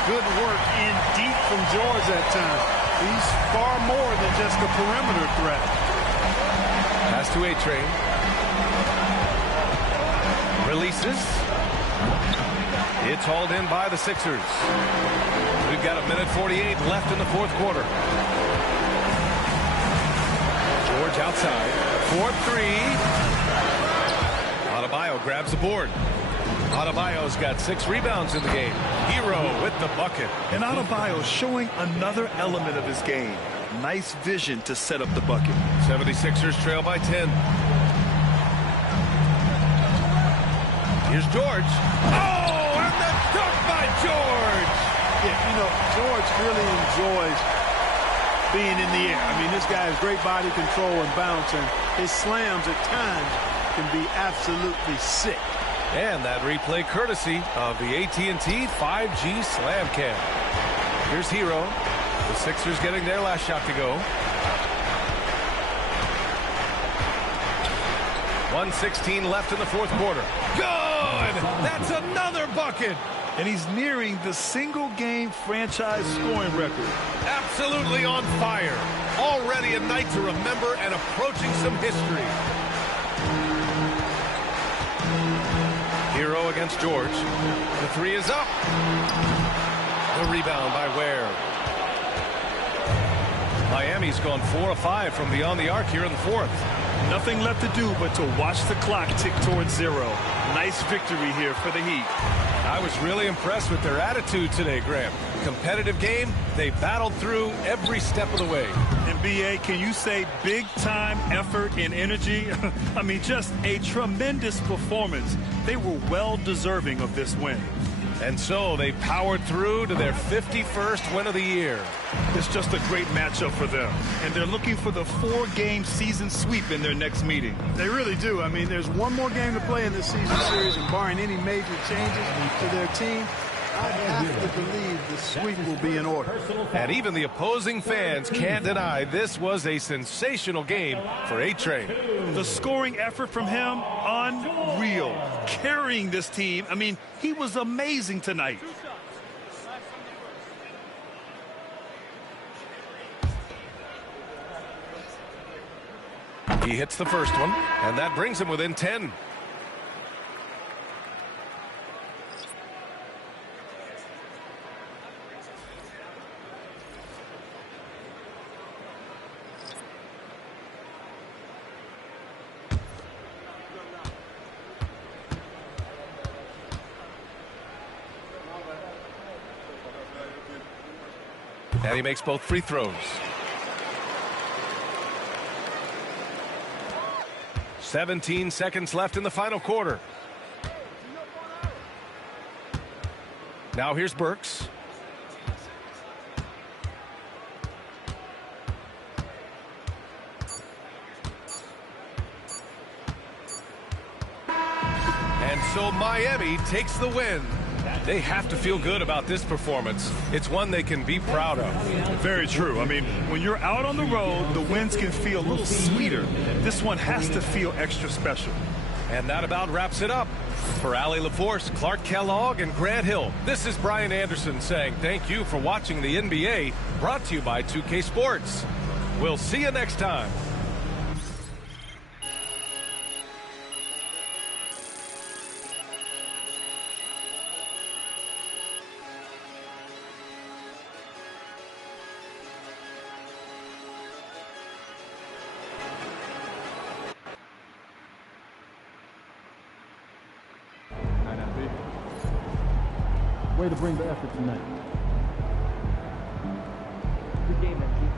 Good work in deep from George that time. He's far more than just a perimeter threat. Pass to A-Train. Releases. It's hauled in by the Sixers. We've got 1:48 left in the 4th quarter. George outside. 4-3. Adebayo grabs the board. Adebayo's got 6 rebounds in the game. Hero with the bucket. And Adebayo showing another element of his game. Nice vision to set up the bucket. 76ers trail by 10. Here's George. Oh, and the dunk by George. Yeah, you know, George really enjoys being in the air. I mean, this guy has great body control and bounce, and his slams at times can be absolutely sick. And that replay courtesy of the AT&T 5G Slam Cam. Here's Hero. The Sixers getting their last shot to go. 1:16 left in the 4th quarter. Good! That's another bucket! And he's nearing the single-game franchise scoring record. Absolutely on fire. Already a night to remember and approaching some history. Hero against George. The 3 is up. The rebound by Ware. Miami's gone 4 of 5 from beyond the arc here in the 4th. Nothing left to do but to watch the clock tick towards 0. Nice victory here for the Heat. I was really impressed with their attitude today, Graham. Competitive game. They battled through every step of the way. And B.A., can you say big-time effort and energy? I mean, just a tremendous performance. They were well deserving of this win. And so they powered through to their 51st win of the year. It's just a great matchup for them. And they're looking for the 4-game season sweep in their next meeting. They really do. I mean, there's one more game to play in this season series, and barring any major changes to their team, I have to believe the sweep will be in order. And even the opposing fans can't deny this was a sensational game for A-Train. The scoring effort from him, unreal. Carrying this team. I mean, he was amazing tonight. He hits the first one, and that brings him within 10. And he makes both free throws. 17 seconds left in the final quarter. Now here's Burks. And so Miami takes the win. They have to feel good about this performance. It's one they can be proud of. Very true. I mean, when you're out on the road, the wins can feel a little sweeter. This one has to feel extra special. And that about wraps it up. For Allie LaForce, Clark Kellogg, and Grant Hill, this is Brian Anderson saying thank you for watching the NBA, brought to you by 2K Sports. We'll see you next time. Way to bring the effort tonight. Good game, MP.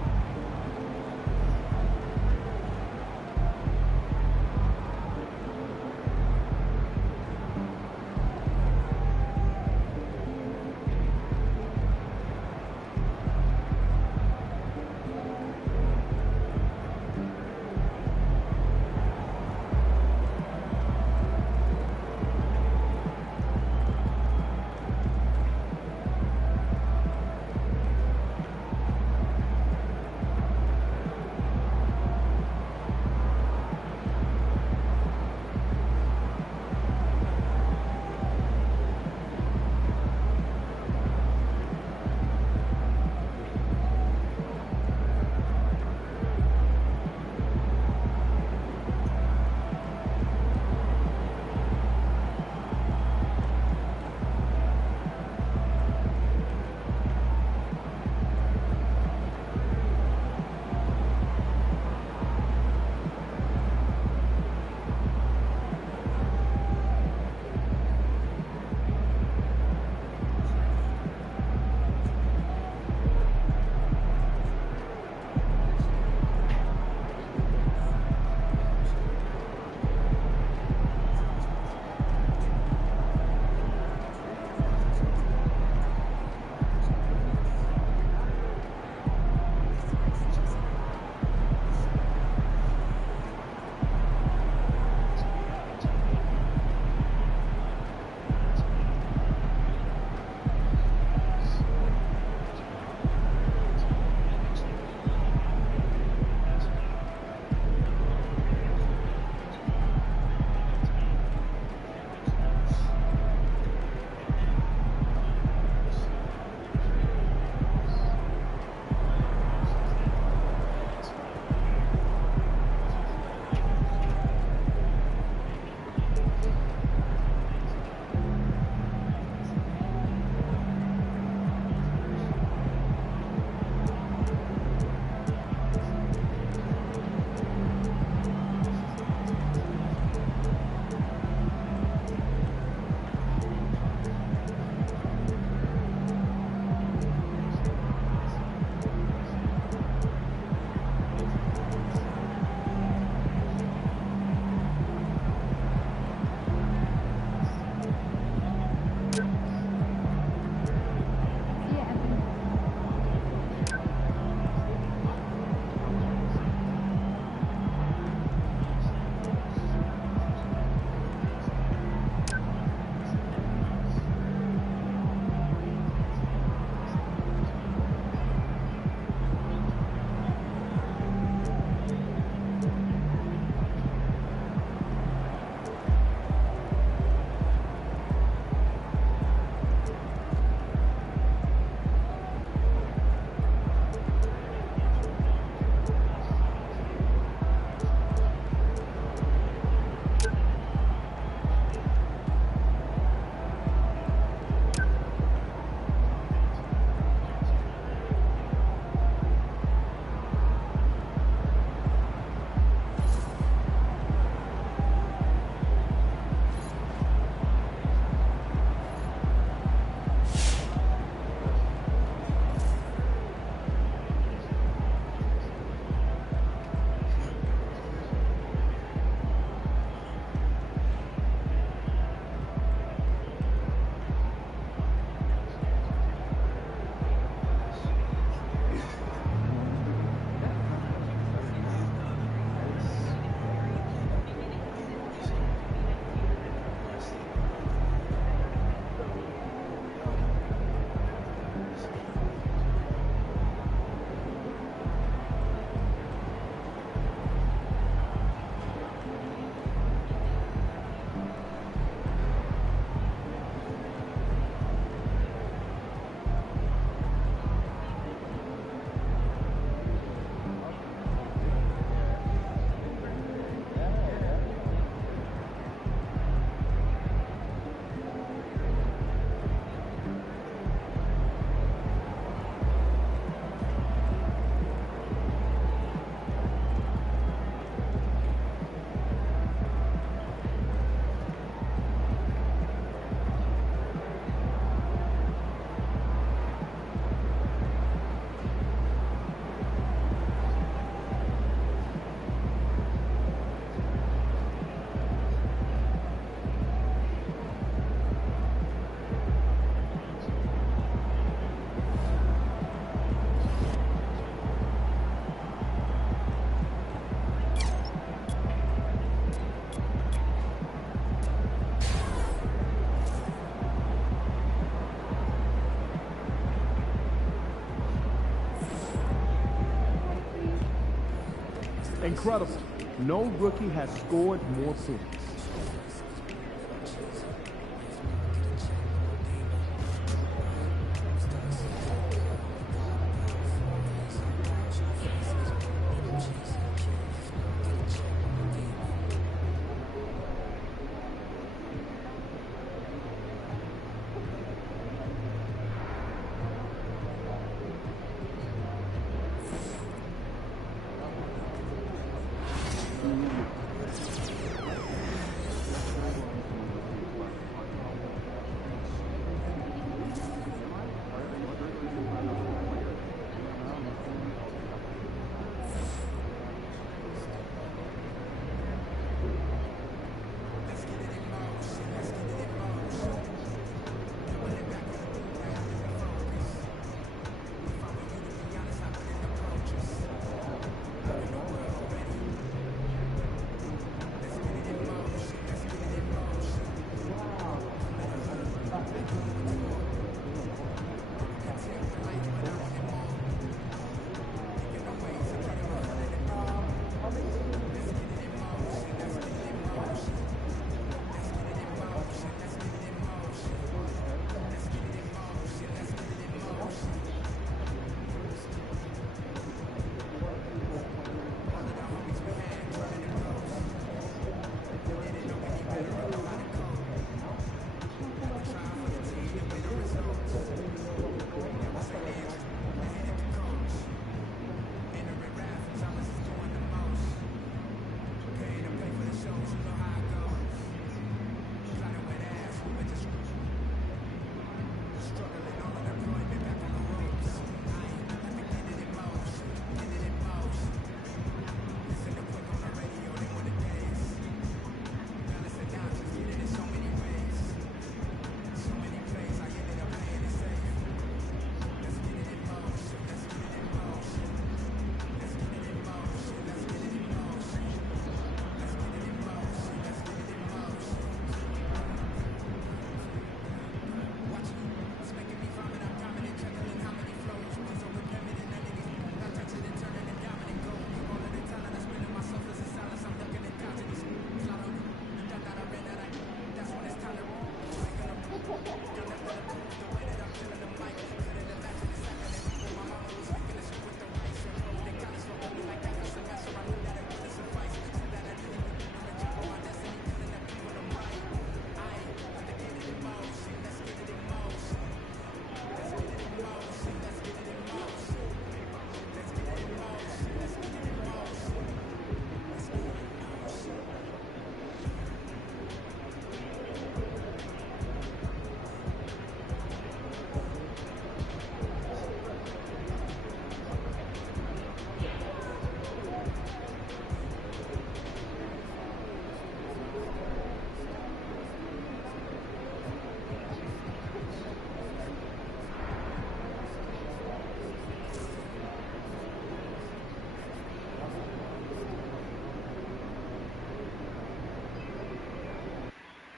Incredible. No rookie has scored more points.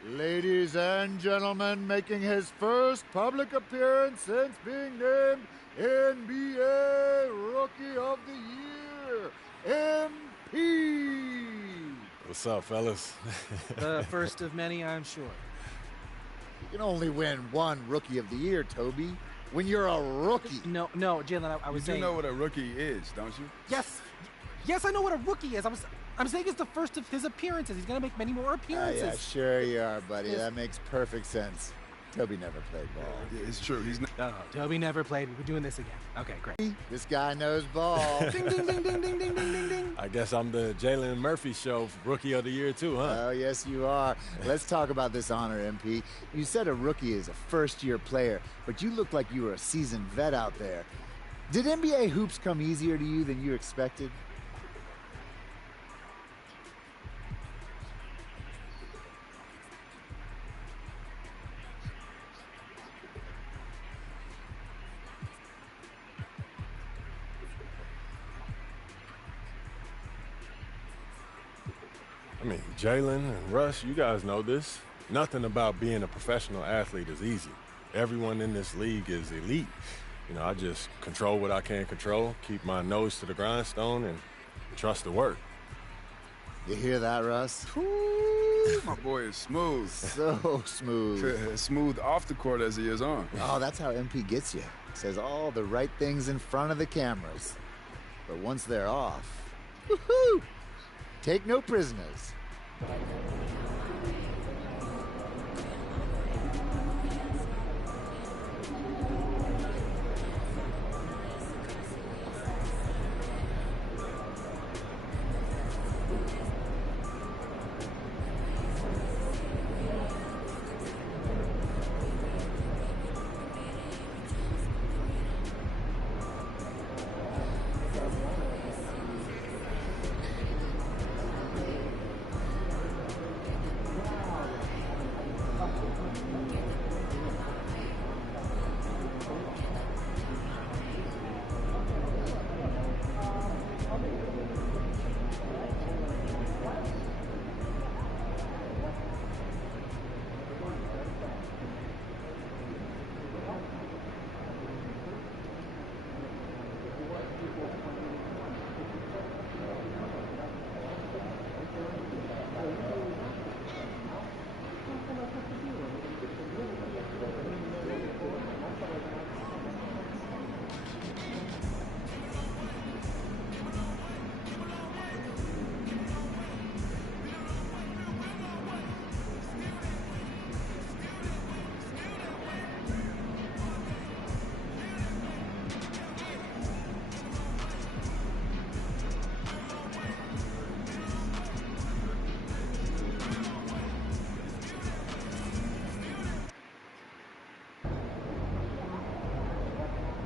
Ladies and gentlemen, making his first public appearance since being named NBA Rookie of the Year, MP! What's up, fellas? The first of many, I'm sure. You can only win one Rookie of the Year, Toby. When you're a rookie. No, Jalen, I was saying... You do know what a rookie is, don't you? Yes, I know what a rookie is. I'm saying it's the first of his appearances. He's going to make many more appearances. Yeah, sure you are, buddy. Yes. That makes perfect sense. Toby never played ball. Yeah, it's true. He's not. No, Toby never played. We're doing this again. Okay, great. This guy knows ball. Ding, ding, ding, ding, ding, ding, ding, ding, ding. I guess I'm the Jalen Murphy Show Rookie of the Year, too, huh? Oh, yes, you are. Let's talk about this honor, MP. You said a rookie is a first-year player, but you look like you were a seasoned vet out there. Did NBA hoops come easier to you than you expected? I mean, Jalen and Russ, you guys know this. Nothing about being a professional athlete is easy. Everyone in this league is elite. You know, I just control what I can control, keep my nose to the grindstone, and trust the work. You hear that, Russ? Ooh, my boy is smooth. So smooth. Smooth off the court as he is on. Oh, that's how MP gets you. Says all the right things in front of the cameras. But once they're off, woohoo! Take no prisoners.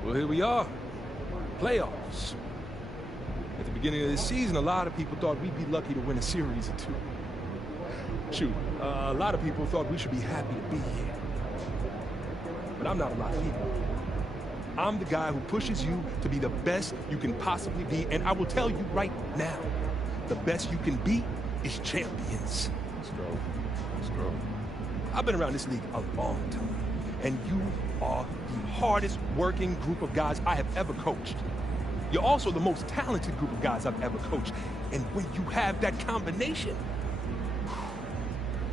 Well, here we are. Playoffs. At the beginning of this season, a lot of people thought we'd be lucky to win a series or two. Shoot, a lot of people thought we should be happy to be here. But I'm not a lot of people. I'm the guy who pushes you to be the best you can possibly be, and I will tell you right now, the best you can be is champions. Let's go. Let's go. I've been around this league a long time, and you are the hardest working group of guys I have ever coached. You're also the most talented group of guys I've ever coached. And when you have that combination,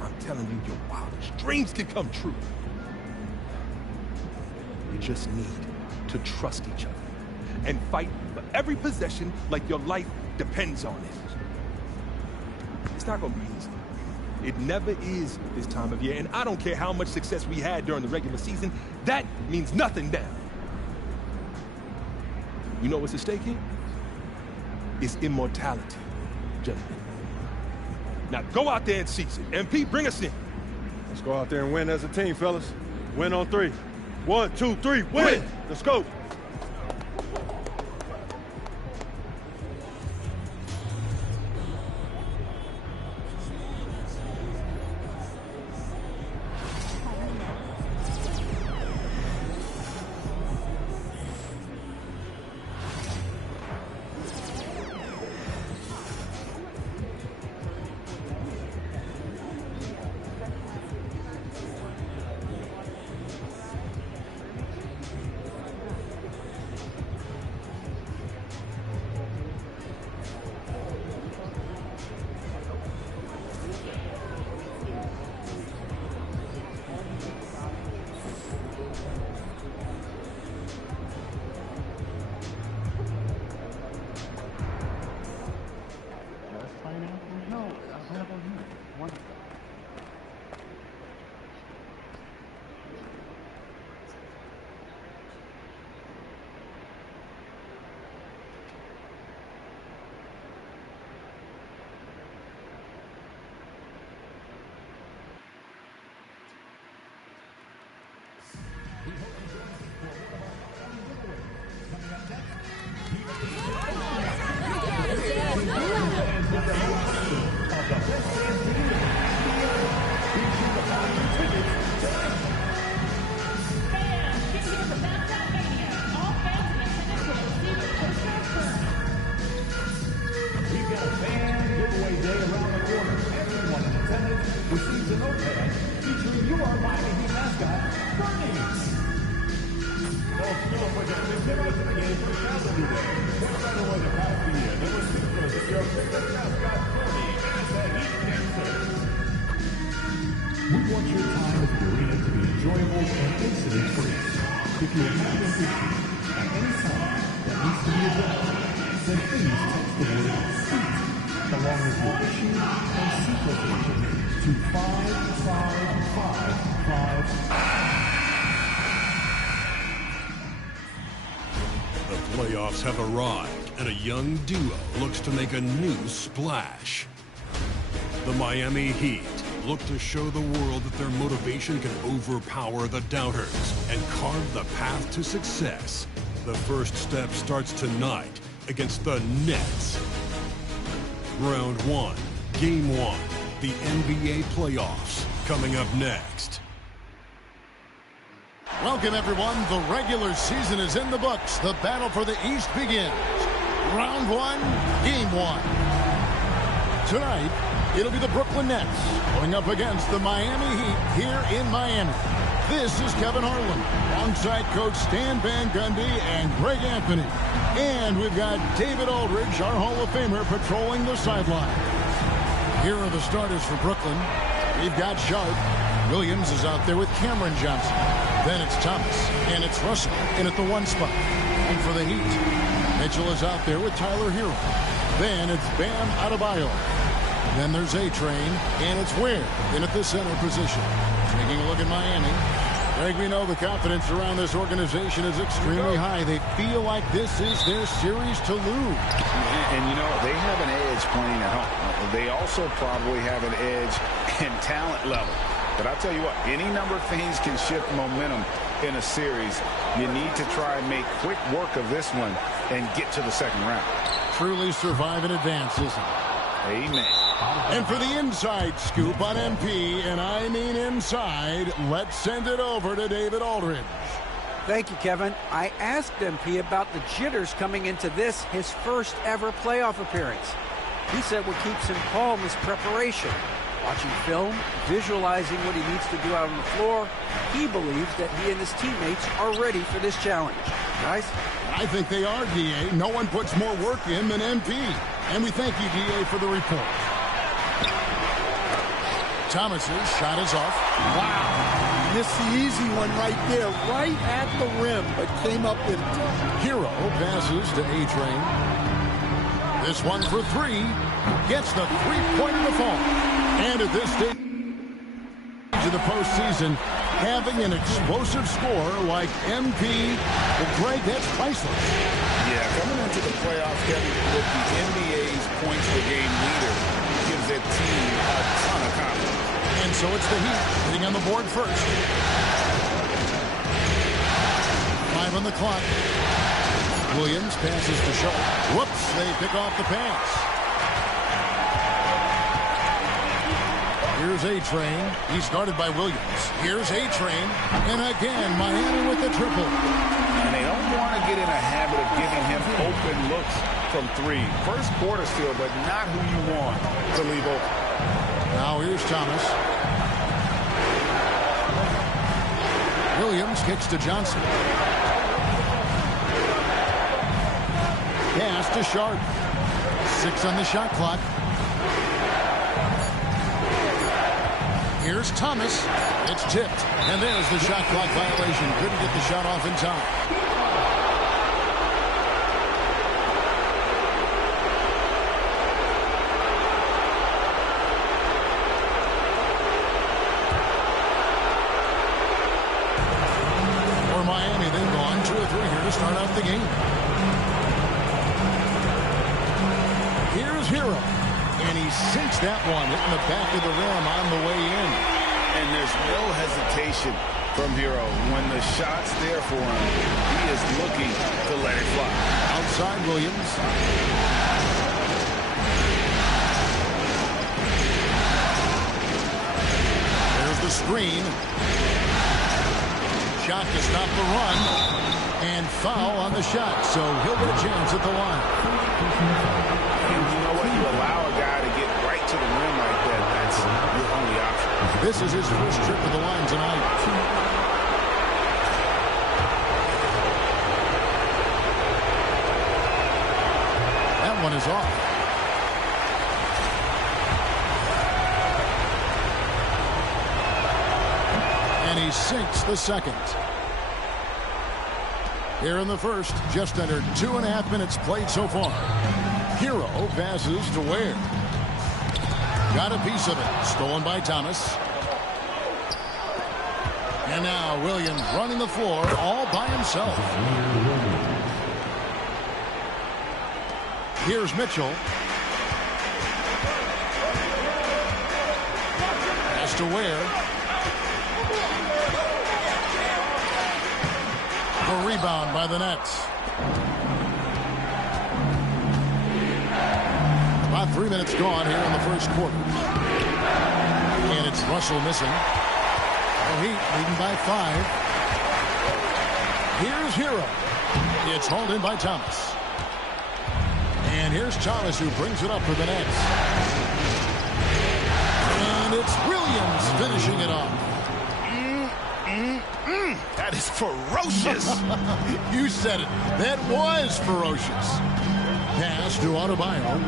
I'm telling you, your wildest dreams can come true. You just need to trust each other and fight for every possession like your life depends on it. It's not gonna be easy. It never is this time of year, and I don't care how much success we had during the regular season, that means nothing now. You know what's at stake here? It's immortality, gentlemen. Now go out there and seize it. MP, bring us in. Let's go out there and win as a team, fellas. Win on 3. 1, 2, 3, win! Let's go. We want your time at the arena to be enjoyable and incident-free. If you have an issue at any time that needs to be addressed, then please text the word SEAT along with your issue and seat location to 55555. The playoffs have arrived, and a young duo looks to make a new splash. The Miami Heat look to show the world that their motivation can overpower the doubters and carve the path to success. The first step starts tonight against the Nets. Round 1, Game 1, the NBA playoffs, coming up next. Welcome, everyone. The regular season is in the books. The battle for the East begins. Round 1, Game 1. Tonight, it'll be the Brooklyn Nets going up against the Miami Heat here in Miami. This is Kevin Harlan, alongside Coach Stan Van Gundy and Greg Anthony. And we've got David Aldridge, our Hall of Famer, patrolling the sideline. Here are the starters for Brooklyn. We've got Sharp. Williams is out there with Cameron Johnson. Then it's Thomas, and it's Russell in at the 1 spot. And for the Heat, Mitchell is out there with Tyler Hero. Then it's Bam Adebayo. Then there's A-Train, and it's Ware in at the center position. Taking a look at Miami. Greg, we know the confidence around this organization is extremely high. They feel like this is their series to lose. And you know, they have an edge playing at home. They also probably have an edge in talent level. But I'll tell you what, any number of things can shift momentum in a series. You need to try and make quick work of this one and get to the second round. Truly survive in advance, isn't it? Amen. And for the inside scoop on MP, and I mean inside, let's send it over to David Aldridge. Thank you, Kevin. I asked MP about the jitters coming into this, his first ever playoff appearance. He said what keeps him calm is preparation. Watching film, visualizing what he needs to do out on the floor, he believes that he and his teammates are ready for this challenge. Guys? I think they are, D.A. No one puts more work in than MP. And we thank you, D.A., for the report. Thomas's shot is off. Wow. Missed the easy one right there, right at the rim, but came up with it. Hero passes to A-Train. This one for 3. Gets the three-point in the fall. And at this stage of the postseason, having an explosive score like MP, well, Greg, that's priceless. Yeah, coming into the playoffs, Kevin, with the NBA's points per game leader gives that team a ton of confidence. And so it's the Heat getting on the board first. 5 on the clock. Williams passes to Shaw. Whoops, they pick off the pass. Here's A-Train. He's guarded by Williams. Here's A-Train. And again, Miami with the triple. And they don't want to get in a habit of giving him open looks from 3. First quarter still, but not who you want to leave open. Now here's Thomas. Williams kicks to Johnson. Pass to Sharp. 6 on the shot clock. Here's Thomas. It's tipped. And there's the shot clock violation. Couldn't get the shot off in time. For Miami, they've gone 2 or 3 here to start out the game. Here's Hero. And he sinks that one, hitting the back of the rim on the way in. And there's no hesitation from Hero. When the shot's there for him, he is looking to let it fly. Outside Williams. There's the screen. Shot to stop the run. And foul on the shot, so he'll get a chance at the line. And you know what? You allow a guy to get right to the rim like that. That's your only option. This is his first trip to the line tonight. That one is off. And he sinks the second. Here in the first, just under 2.5 minutes played so far. Hero passes to Ware. Got a piece of it. Stolen by Thomas. And now Williams running the floor all by himself. Here's Mitchell. Pass to Ware. A rebound by the Nets. About 3 minutes gone here in the first quarter. And it's Russell missing. Heat leading by 5. Here's Hero. It's hauled in by Thomas. And here's Thomas who brings it up for the Nets. And it's Williams finishing it off. That is ferocious. You said it. That was ferocious. Pass to PropahYO.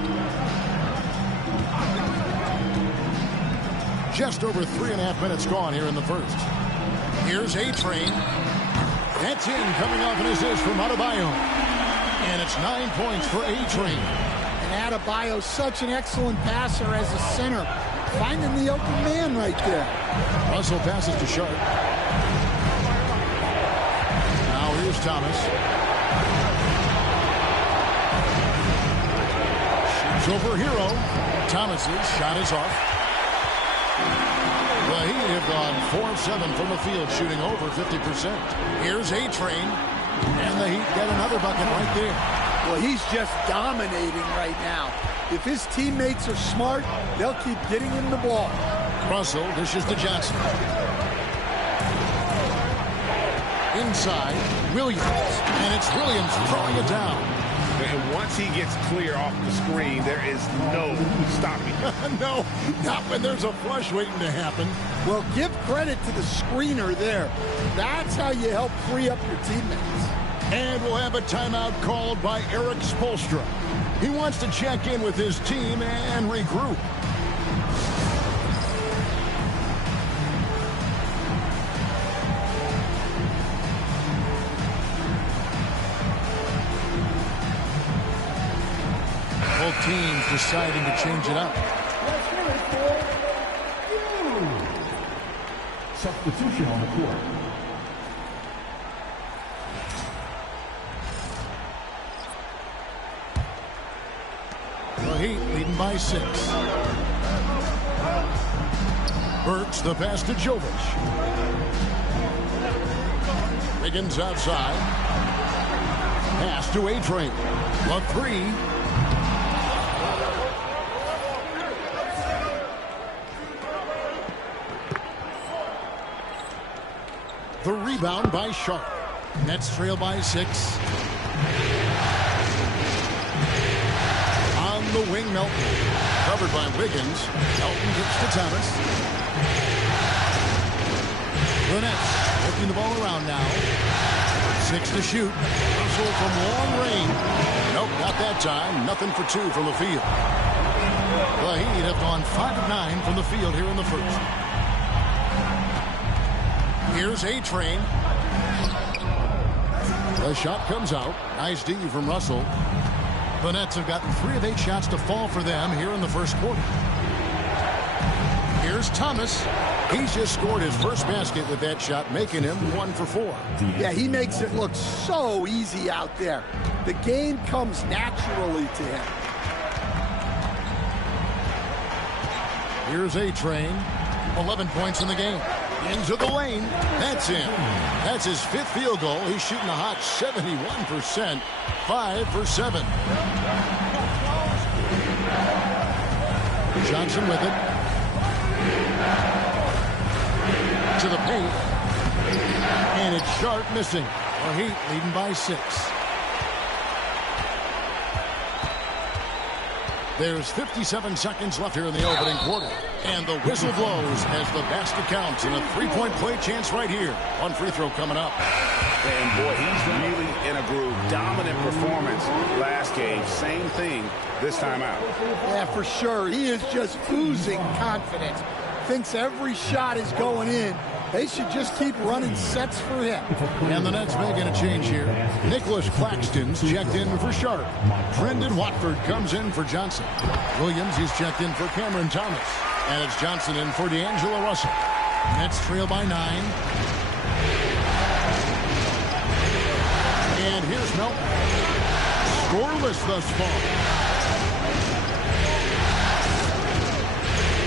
Just over 3.5 minutes gone here in the first. Here's A-Train. That's in, coming off an assist from PropahYO. And it's 9 points for A-Train. And Adebayo's such an excellent passer as a center. Finding the open man right there. Russell passes to Sharp. Now here's Thomas. Shoots over Hero. Thomas's shot is off. The Heat have gone 4 of 7 from the field, shooting over 50%. Here's A-Train, and the Heat get another bucket right there. Well, he's just dominating right now. If his teammates are smart, they'll keep getting him the ball. Russell dishes to Johnson. Inside, Williams, and it's Williams throwing it down. And once he gets clear off the screen, there is no stopping him. No, not when there's a flush waiting to happen. Well, give credit to the screener there. That's how you help free up your teammates. And we'll have a timeout called by Eric Spoelstra. He wants to check in with his team and regroup. Both teams deciding to change it up. Substitution on the court. The Heat leading by 6. Burks the pass to Jovic. Wiggins outside. Pass to A-Train. The 3. The rebound by Sharp. Nets trail by 6. On the wing, Melton. Covered by Wiggins. Melton gets to Thomas. The Nets working the ball around now. 6 to shoot. Russell from long range. Nope, not that time. Nothing for 2 from the field. The Heat have gone 5 of 9 from the field here in the first. Here's A-Train. The shot comes out. Nice D from Russell. The Nets have gotten 3 of 8 shots to fall for them here in the first quarter. Here's Thomas. He's just scored his first basket with that shot, making him 1 for 4. Yeah, he makes it look so easy out there. The game comes naturally to him. Here's A-Train. 11 points in the game. Into the lane. That's in. That's his 5th field goal. He's shooting a hot 71%. 5 for 7. Johnson with it. To the paint. And it's Sharp missing. The Heat leading by 6. There's 57 seconds left here in the opening quarter. And the whistle blows as the basket counts. And a 3-point play chance right here. One free throw coming up. And boy, he's really in a groove. Dominant performance last game. Same thing this time out. Yeah, for sure. He is just oozing confidence. thinks every shot is going in. They should just keep running sets for him. And the Nets making a change here. Nicholas Claxton's checked in for Sharp. Brendan Watford comes in for Johnson. Williams, he's checked in for Cameron Thomas. And it's Johnson in for D'Angelo Russell. Nets trail by 9. And here's Melton. Scoreless thus far.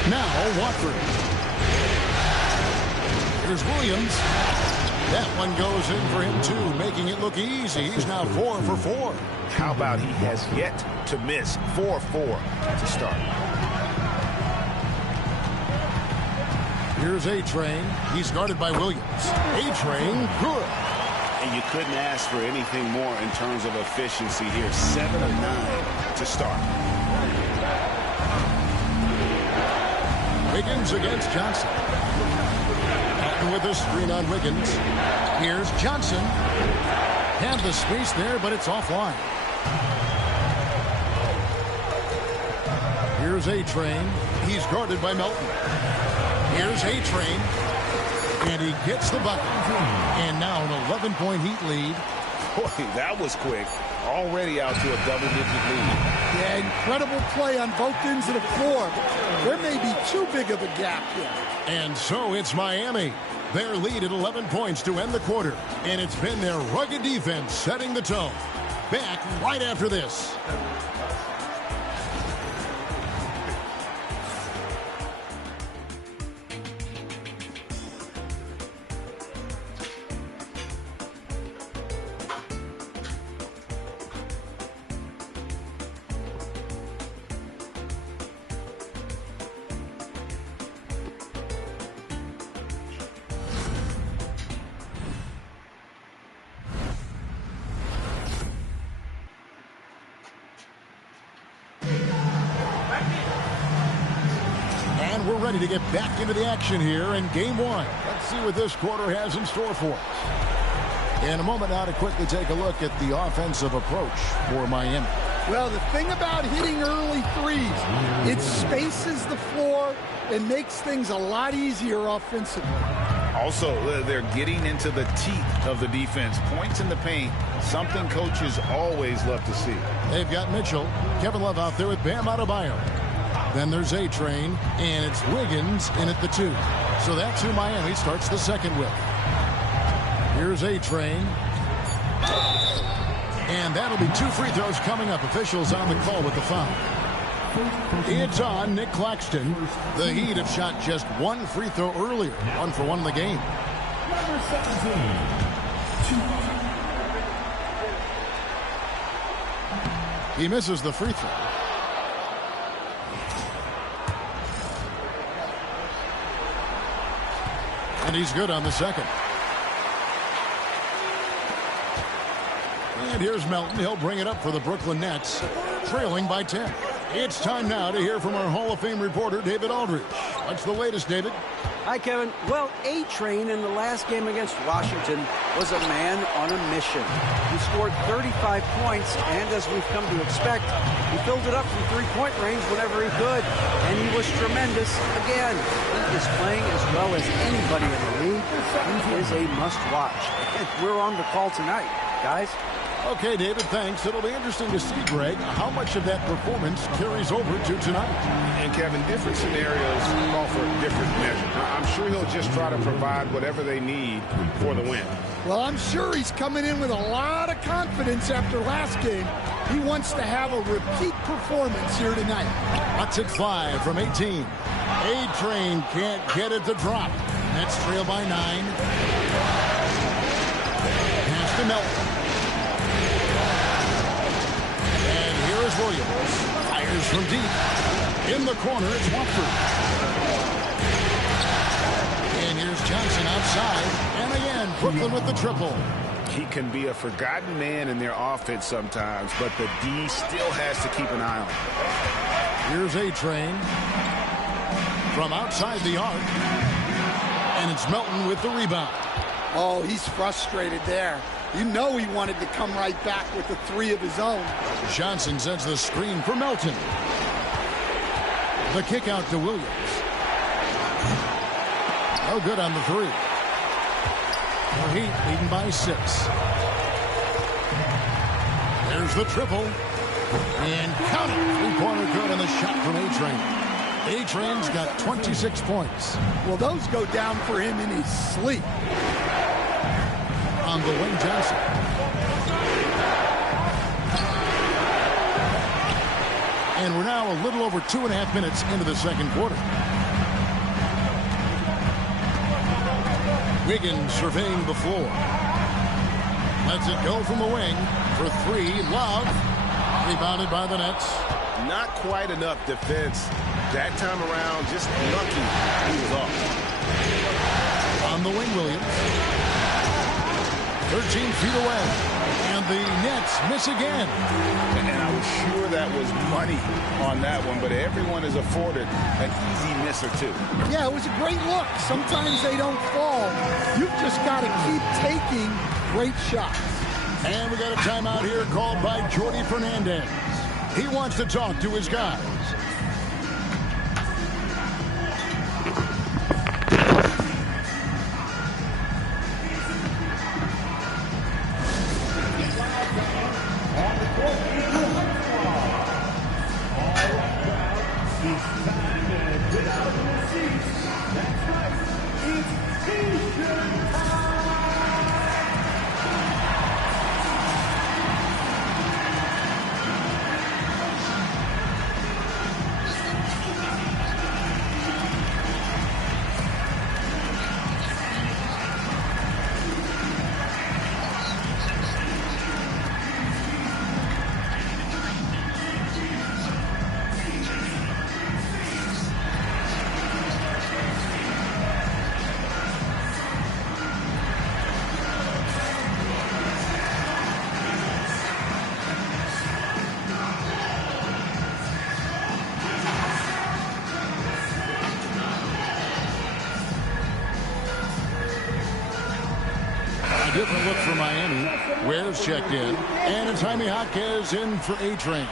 Now Watford. Here's Williams. That one goes in for him too, making it look easy. He's now 4 for 4. How about he has yet to miss 4-4 to start. Here's A-Train. He's guarded by Williams. A-Train, good. And you couldn't ask for anything more in terms of efficiency here. 7 of 9 to start. Wiggins against Johnson. Patton with a screen on Wiggins. Here's Johnson. Had the space there, but it's offline. Here's A-Train. He's guarded by Melton. Here's A-Train. And he gets the bucket. And now an 11-point Heat lead. Boy, that was quick. Already out to a double-digit lead. Yeah, incredible play on both ends of the floor. There may be too big of a gap here. And so it's Miami. Their lead at 11 points to end the quarter. And it's been their rugged defense setting the tone. Back right after this. We're ready to get back into the action here in game 1. Let's see what this quarter has in store for us. In a moment now to quickly take a look at the offensive approach for Miami. Well, the thing about hitting early threes, it spaces the floor and makes things a lot easier offensively. Also, they're getting into the teeth of the defense. Points in the paint, something coaches always love to see. They've got Mitchell. Kevin Love out there with Bam Adebayo. Then there's A-Train, and it's Wiggins in at the 2. So that's who Miami starts the second with. Here's A-Train. And that'll be 2 free throws coming up. Officials on the call with the foul. It's on Nick Claxton. The Heat have shot just 1 free throw earlier. 1 for 1 in the game. Number 17. He misses the free throw. And he's good on the second. And here's Melton. He'll bring it up for the Brooklyn Nets, trailing by 10. It's time now to hear from our Hall of Fame reporter, David Aldridge. What's the latest, David? Hi, Kevin. Well, A-Train in the last game against Washington was a man on a mission. He scored 35 points, and as we've come to expect, he filled it up from three-point range whenever he could, and he was tremendous again. He is playing as well as anybody in the league. He is a must-watch, and we're on the call tonight, guys. Okay, David, thanks. It'll be interesting to see, Greg, how much of that performance carries over to tonight. And, Kevin, different scenarios call for different measures. I'm sure he'll just try to provide whatever they need for the win. Well, I'm sure he's coming in with a lot of confidence after last game. He wants to have a repeat performance here tonight. That's at 5 from 18. A-Train can't get it to drop. Nets trail by 9. Pass to Melton. Williams fires from deep. In the corner, it's Watford. And here's Johnson outside. And again, Brooklyn with the triple. He can be a forgotten man in their offense sometimes, but the D still has to keep an eye on him. Here's A-Train. From outside the arc. And it's Melton with the rebound. Oh, he's frustrated there. You know he wanted to come right back with the 3 of his own. Johnson sends the screen for Melton. The kick out to Williams. no good on the three. The Heat leading by 6. There's the triple. And count it. Three-pointer good, and the shot from A-Train. A-Train's got 26 points. Well, those go down for him in his sleep. On the wing, Johnson. And we're now a little over 2.5 minutes into the second quarter. Wiggins surveying the floor. Lets it go from the wing for 3. Love. Rebounded by the Nets. Not quite enough defense. That time around, just lucky he was off. On the wing, Williams. 13 feet away. And the Nets miss again. And I was sure that was money on that one, but everyone is afforded an easy miss or two. Yeah, it was a great look. Sometimes they don't fall. You've just got to keep taking great shots. And we got a timeout here called by Jordy Fernandez. He wants to talk to his guys. Different look for Miami. Ware's checked in. And it's Jaime Jaquez in for A-Train.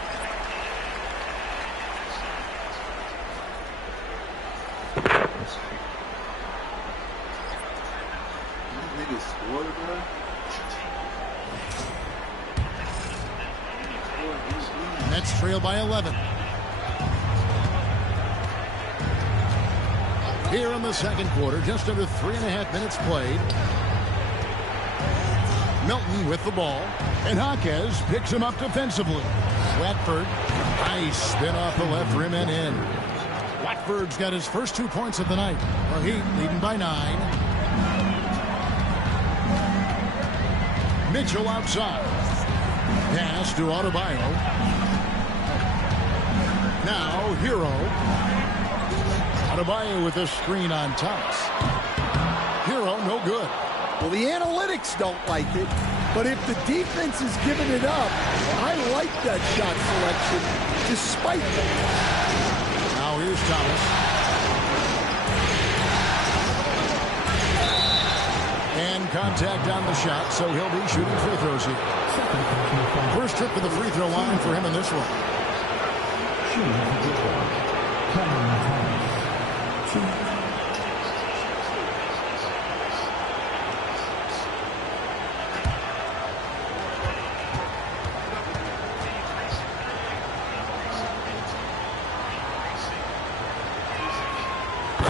Nets trail by 11. Here in the second quarter, just under 3.5 minutes played. Milton with the ball, and Jaquez picks him up defensively. Watford, nice spin off the left rim and in. Watford's got his first 2 points of the night. The Heat leading by 9. Mitchell outside. Pass to Adebayo. Now Hero. Adebayo with a screen on Thomas. Hero no good. Well, the analytics don't like it, but if the defense is giving it up, I like that shot selection, despite that. Now here's Thomas. And contact on the shot, so he'll be shooting free throws here. First trip to the free throw line for him in this one.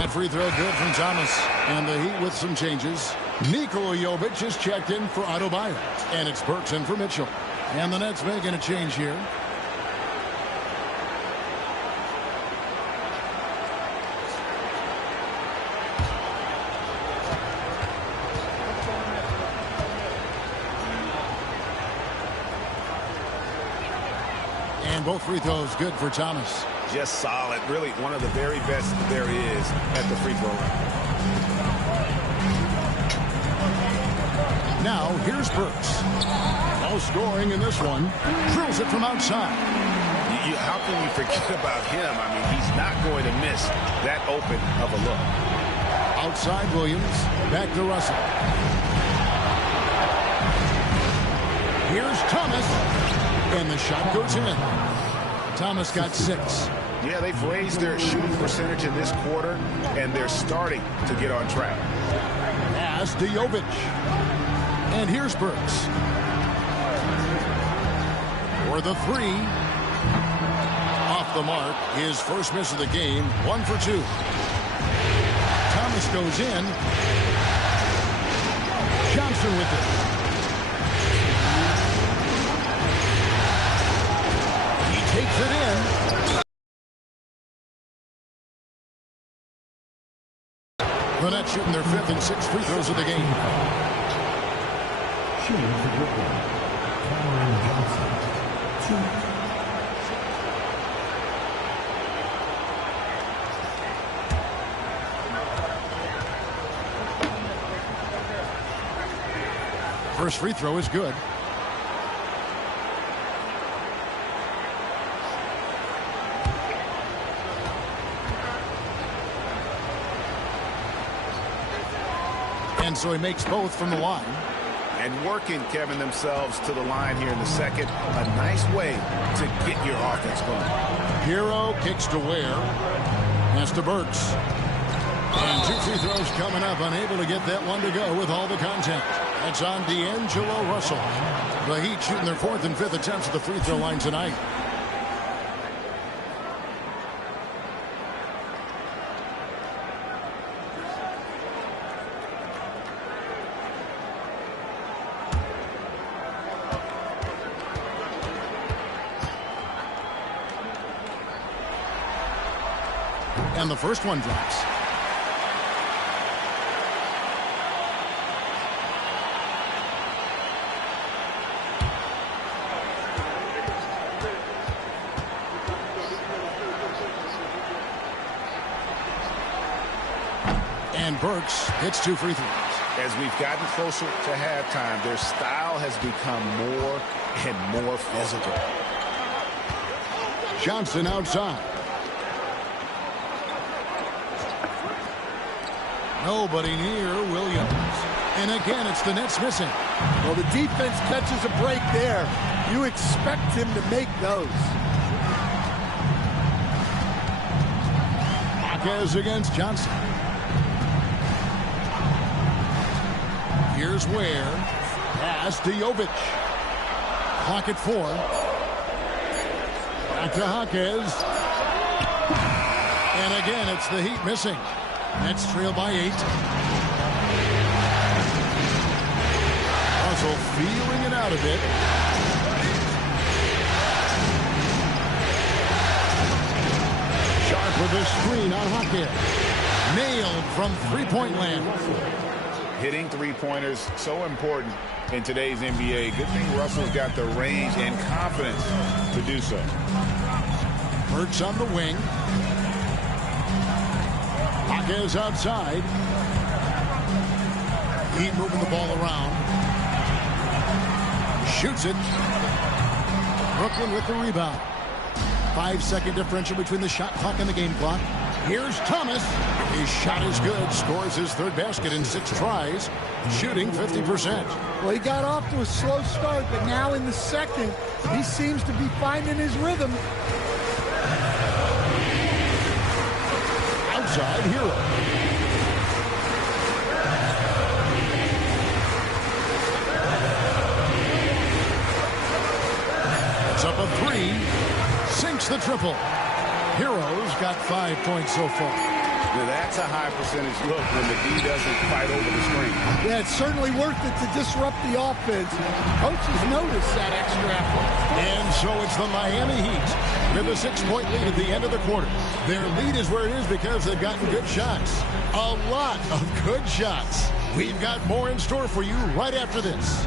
Free throw good from Thomas. And the Heat with some changes. Nikola Jovic is checked in for Adebayo. And it's Burks in for Mitchell. And the Nets making a change here. And both free throws good for Thomas. Just solid. Really one of the very best there is at the free throw line. Now here's Burks. No scoring in this one. Drills it from outside. How can you forget about him? I mean, he's not going to miss that open of a look. Outside Williams. Back to Russell. Here's Thomas. And the shot goes in. Thomas got 6. Yeah, they've raised their shooting percentage in this quarter, and they're starting to get on track. Pass to Jovic. And here's Burks. For the three. Off the mark. His first miss of the game. 1 for 2. Thomas goes in. Johnson with it. He takes it in. The Nets shooting their 5th and 6th free throws of the game. Shooting for Brooklyn, Cameron Johnson, 2. First free throw is good. And so he makes both from the line. And working, Kevin, themselves to the line here in the second. A nice way to get your offense going. Hero kicks to Ware. Pass to Burks. And 2 free throws coming up. Unable to get that one to go with all the contact. That's on D'Angelo Russell. The Heat shooting their 4th and 5th attempts at the free throw line tonight. And the first one drops. And Burks hits 2 free throws. As we've gotten closer to halftime, their style has become more and more physical. Johnson outside. Nobody near Williams. And again, it's the Nets missing. Well, the defense catches a break there. You expect him to make those. Marquez against Johnson. Here's Ware. Pass to Jovic. Clock at 4. Back to Jaquez. And again, it's the Heat missing. Nets trail by 8. Russell feeling it out a bit. Sharp with a screen on Jaquez. Nailed from three-point land. Hitting three-pointers, so important in today's NBA. Good thing Russell's got the range and confidence to do so. Burks on the wing. Jaquez outside. Heat moving the ball around. Shoots it. Brooklyn with the rebound. 5-second differential between the shot clock and the game clock. Here's Thomas. His shot is good. Scores his 3rd basket in 6 tries. Shooting 50%. Well, he got off to a slow start, but now in the second, he seems to be finding his rhythm. Outside Hero. It's up a 3. Sinks the triple. Hero's got 5 points so far. Now that's a high percentage look when the D doesn't fight over the screen. Yeah, it's certainly worth it to disrupt the offense. Coaches notice that extra effort. And so it's the Miami Heat with a 6-point lead at the end of the quarter. Their lead is where it is because they've gotten good shots. A lot of good shots. We've got more in store for you right after this.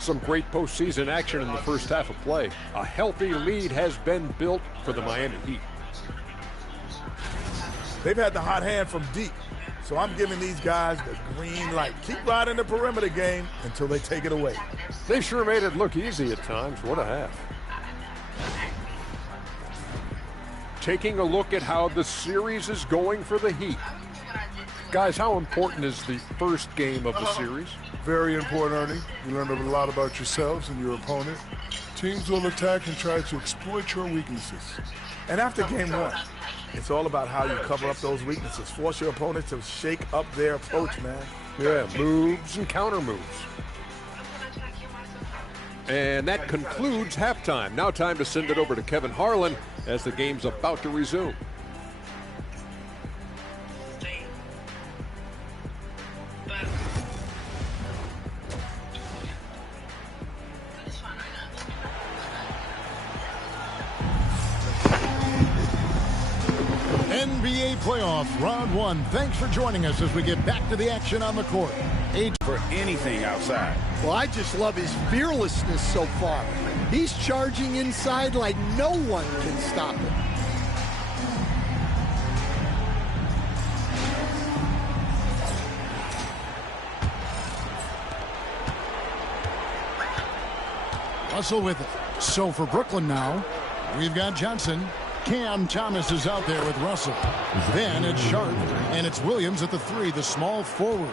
Some great postseason action in the first half of play. A healthy lead has been built for the Miami Heat. They've had the hot hand from deep. So I'm giving these guys the green light. Keep riding the perimeter game until they take it away. They sure made it look easy at times. What a half. Taking a look at how the series is going for the Heat. Guys, how important is the first game of the series? Very important, Ernie. You learn a lot about yourselves and your opponent. Teams will attack and try to exploit your weaknesses. And after game one, it's all about how you cover up those weaknesses. Force your opponent to shake up their approach, man. Yeah, moves and counter moves. And that concludes halftime. Now time to send it over to Kevin Harlan as the game's about to resume. NBA playoff round one. Thanks for joining us as we get back to the action on the court. For anything outside. Well, I just love his fearlessness so far. He's charging inside like no one can stop him. Russell with it. So for Brooklyn now, we've got Johnson. Cam Thomas is out there with Russell. Then it's Sharp, and it's Williams at the 3, the small forward.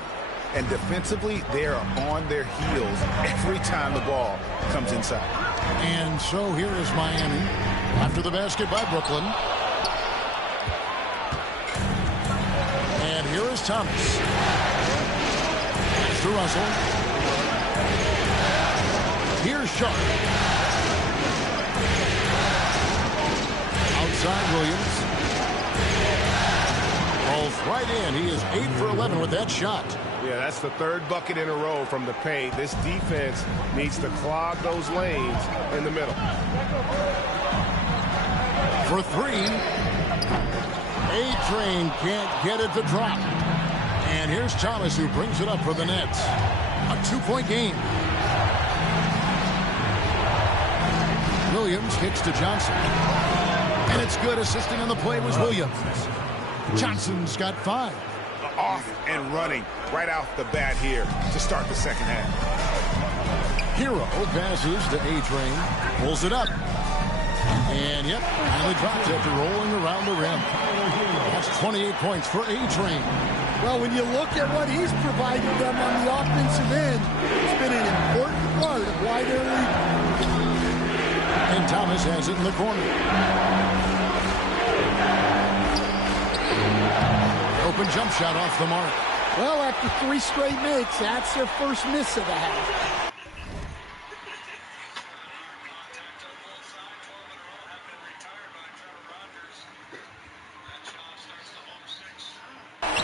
And defensively, they are on their heels every time the ball comes inside. And so here is Miami after the basket by Brooklyn. And here is Thomas. Pass to Russell. Here's Sharp. Outside Williams. Falls right in. He is 8 for 11 with that shot. Yeah, that's the third bucket in a row from the paint. This defense needs to clog those lanes in the middle. For 3. A-Train can't get it to drop. And here's Thomas who brings it up for the Nets. A 2-point game. Williams hits to Johnson. And it's good. Assisting on the play was Williams. Johnson's got 5. Off and running right off the bat here to start the second half. Hero passes to A-Train. Pulls it up. And yep, finally drops after rolling around the rim. That's 28 points for A-Train. Well, when you look at what he's provided them on the offensive end, it's been an important part of why they're leading. And Thomas has it in the corner. Open jump shot off the mark. Well, after 3 straight makes, that's their first miss of the half.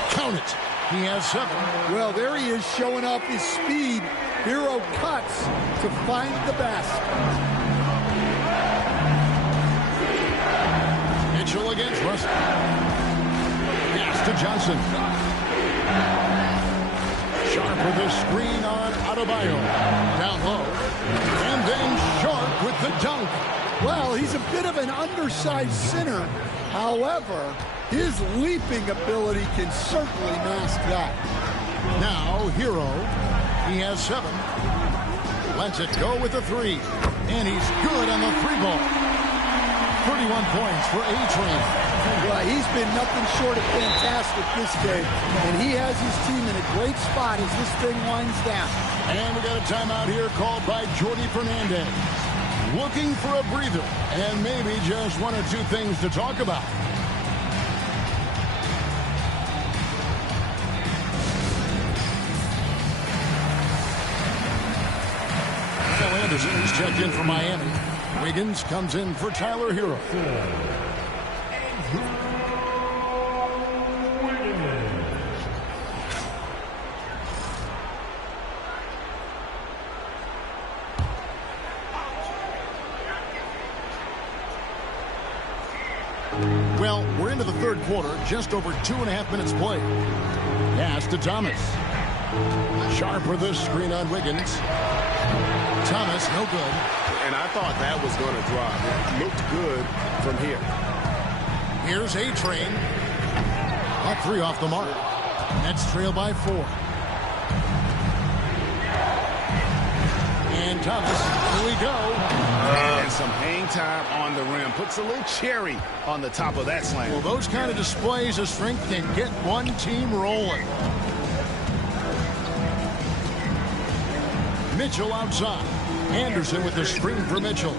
Count it. He has 7. Well, there he is showing off his speed. Hero cuts to find the basket. Mitchell against Russell. Pass to Johnson. Sharp with a screen on Adebayo. Down low. And then Sharp with the dunk. Well, he's a bit of an undersized center. However, his leaping ability can certainly mask that. Now, Hero. He has 7. Lets it go with the 3. And he's good on the 3-ball. 31 points for A-Train. Well, he's been nothing short of fantastic this game. And he has his team in a great spot as this thing winds down. And we got a timeout here called by Jordi Fernandez. Looking for a breather and maybe just 1 or 2 things to talk about. Anderson's checked in for Miami. Wiggins comes in for Tyler Hero. Well, we're into the third quarter, just over 2.5 minutes played. Pass to Thomas. Sharp with a screen on Wiggins. Thomas, no good. And I thought that was going to drop. It looked good from here. Here's A-Train. That three off the mark. Nets trail by 4. And Thomas, here we go. And some hang time on the rim. Puts a little cherry on the top of that slam. Well, those kind of displays of strength can get one team rolling. Mitchell outside. Anderson with the screen for Mitchell.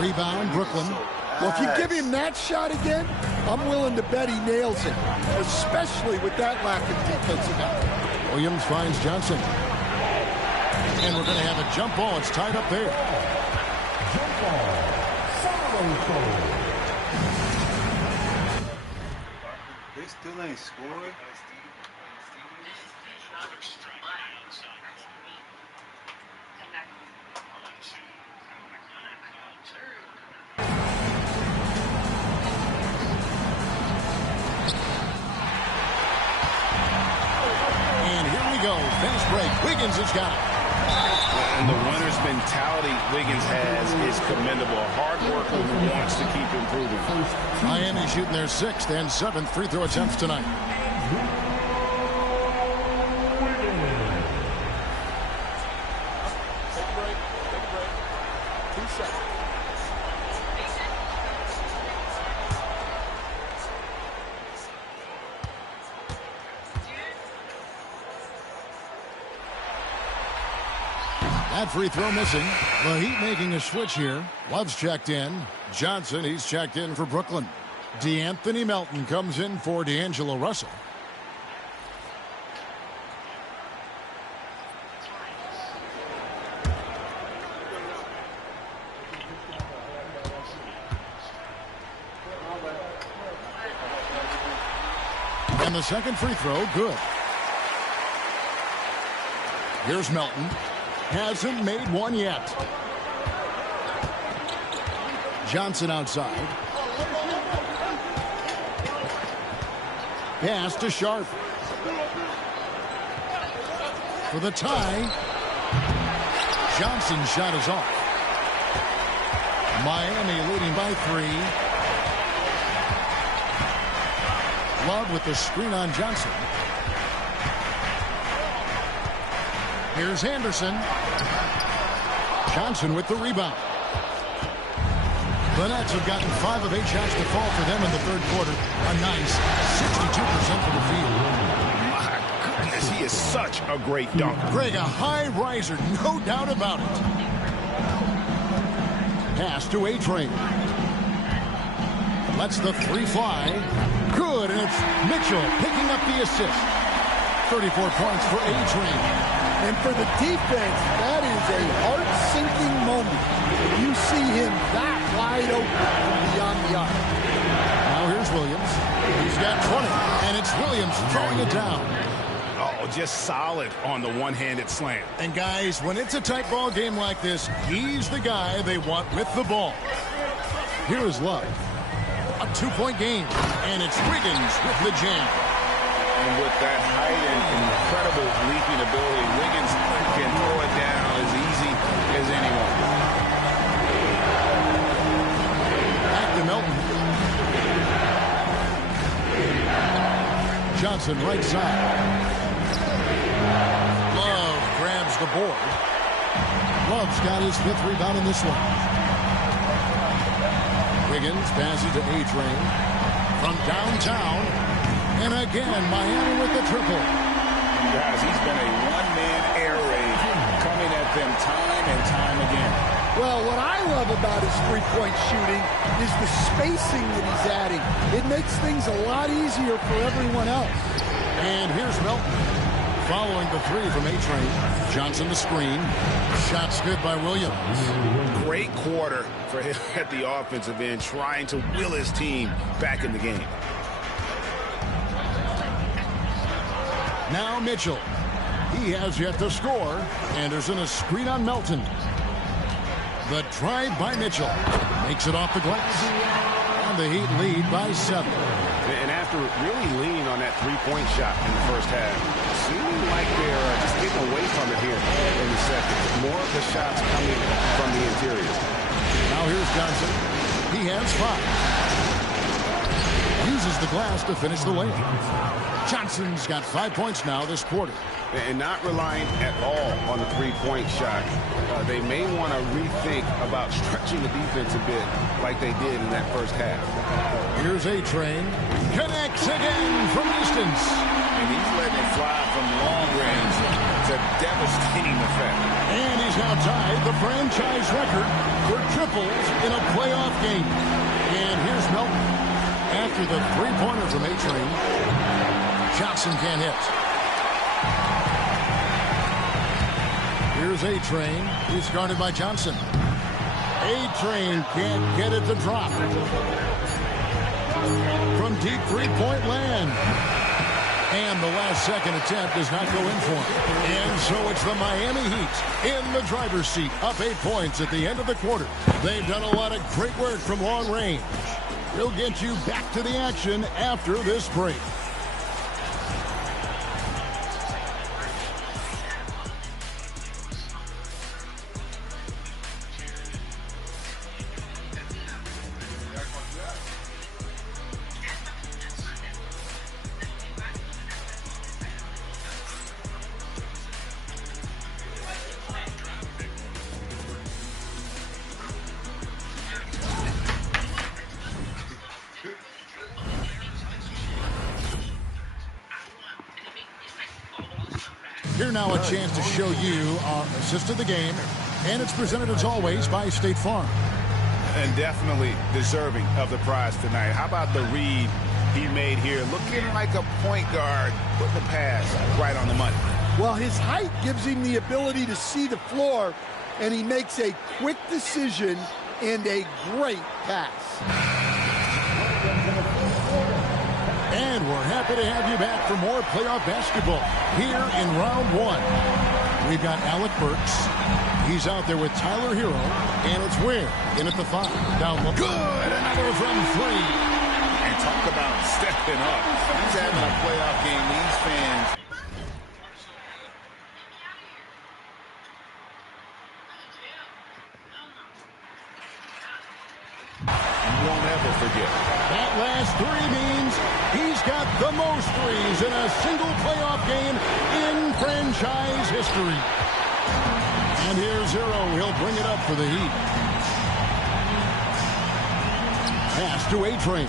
Rebound, Brooklyn. Well, if you give him that shot again, I'm willing to bet he nails it, especially with that lack of defensive effort. Williams finds Johnson. And we're going to have a jump ball. It's tied up there. Jump ball. They still ain't scored. Fast break. Wiggins has got it. And the winner's mentality Wiggins has is commendable. A hard worker who wants to keep improving. Miami shooting their 6th and 7th free throw attempts tonight. That free throw missing. The Heat making a switch here. Love's checked in. Johnson, he's checked in for Brooklyn. DeAnthony Melton comes in for D'Angelo Russell. And the second free throw, good. Here's Melton. Hasn't made one yet. Johnson outside. Pass to Sharp. For the tie. Johnson's shot is off. Miami leading by 3. Love with the screen on Johnson. Here's Anderson. Johnson with the rebound. The Nets have gotten 5 of 8 shots to fall for them in the third quarter. A nice 62% from the field. My goodness, he is such a great dunker. Greg, a high riser, no doubt about it. Pass to A-Train. Lets the 3 fly. Good, and it's Mitchell picking up the assist. 34 points for A-Train. And for the defense, that is a heart-sinking moment when you see him that wide open from beyond the arc. Now here's Williams. He's got 20, and it's Williams throwing it down. Oh, just solid on the one-handed slam. And guys, when it's a tight ball game like this, he's the guy they want with the ball. Here is Love. A 2-point game, and it's Wiggins with the jam. And with that height and incredible leaping ability, Wiggins can throw it down as easy as anyone. Back to Melton. Johnson right side. Love grabs the board. Love's got his 5th rebound in this one. Wiggins passes to A-Train. From downtown. And again, Miami with the triple. Guys, he's been a one-man air raid coming at them time and time again. Well, what I love about his three-point shooting is the spacing that he's adding. It makes things a lot easier for everyone else. And here's Melton. Following the 3 from A-Train. Johnson the screen. Shots good by Williams. Great quarter for him at the offensive end, trying to will his team back in the game. Now Mitchell. He has yet to score. Anderson a screen on Melton. The drive by Mitchell. Makes it off the glass. And the Heat lead by 7. And after really leaning on that three-point shot in the first half, seeming like they're just getting away from it here in the second. More of the shots coming from the interior. Now here's Johnson. He has 5. Uses the glass to finish the layup. Johnson's got 5 points now this quarter. And not relying at all on the three-point shot. They may want to rethink about stretching the defense a bit like they did in that first half. Here's A-Train. Connects again from distance. And he's letting it fly from long range to devastating effect. And he's now tied the franchise record for triples in a playoff game. And here's Melton. After the three-pointer from A-Train, Johnson can't hit. Here's A-Train. He's guarded by Johnson. A-Train can't get it to drop. From deep three-point land. And the last second attempt does not go in for him. And so it's the Miami Heat in the driver's seat, up 8 points at the end of the quarter. They've done a lot of great work from long range. We'll get you back to the action after this break. Here now a chance to show you our assist of the game, and it's presented as always by State Farm. And definitely deserving of the prize tonight. How about the read he made here? Looking like a point guard, putting the pass right on the money. Well, his height gives him the ability to see the floor, and he makes a quick decision and a great pass. And we're happy to have you back for more playoff basketball here in round one. We've got Alec Burks. He's out there with Tyler Hero. And it's Ware in at the 5. Down low. Good! Another from 3. And talk about stepping up. He's having a playoff game. These fans. You won't ever forget. That last 3 means he's got the most threes in a single playoff game in franchise history. And here's Hero. He'll bring it up for the Heat. Pass to A-Train.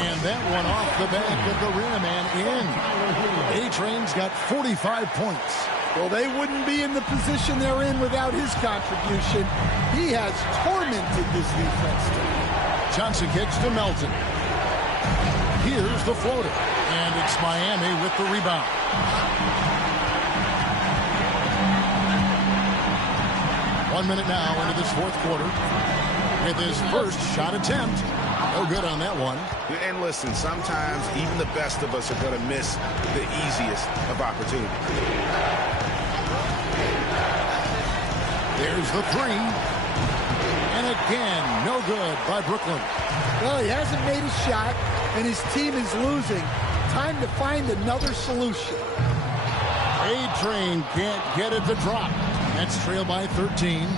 And that one off the back of the rim and in. A-Train's got 45 points. Well, they wouldn't be in the position they're in without his contribution. He has tormented this defense. Johnson kicks to Melton. Here's the floater. And it's Miami with the rebound. One minute now into this fourth quarter with his first shot attempt. No good on that one. And listen, sometimes even the best of us are going to miss the easiest of opportunities. There's the 3. And again, no good by Brooklyn. Well, he hasn't made a shot, and his team is losing. Time to find another solution. A-Train can't get it to drop. That's trailed by 13.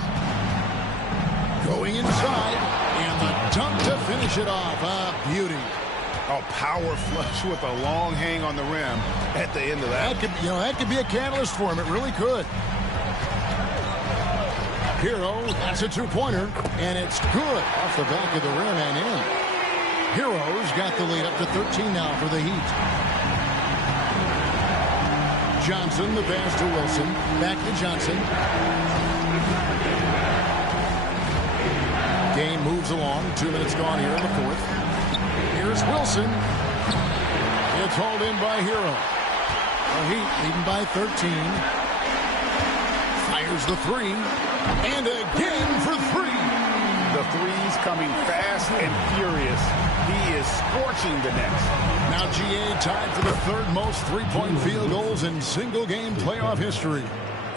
Going inside, and the dunk to finish it off. A beauty. A power flush with a long hang on the rim at the end of that. That could be a catalyst for him. It really could. Hero, that's a 2-pointer, and it's good off the back of the rim and in. Hero's got the lead up to 13 now for the Heat. Johnson, the pass to Wilson. Back to Johnson. Game moves along. 2 minutes gone here in the fourth. Here's Wilson. It's hauled in by Hero. The Heat leading by 13. Fires the 3. And again for 3. The threes coming fast and furious. He is scorching the nets. Now GA tied for the third most three-point field goals in single-game playoff history.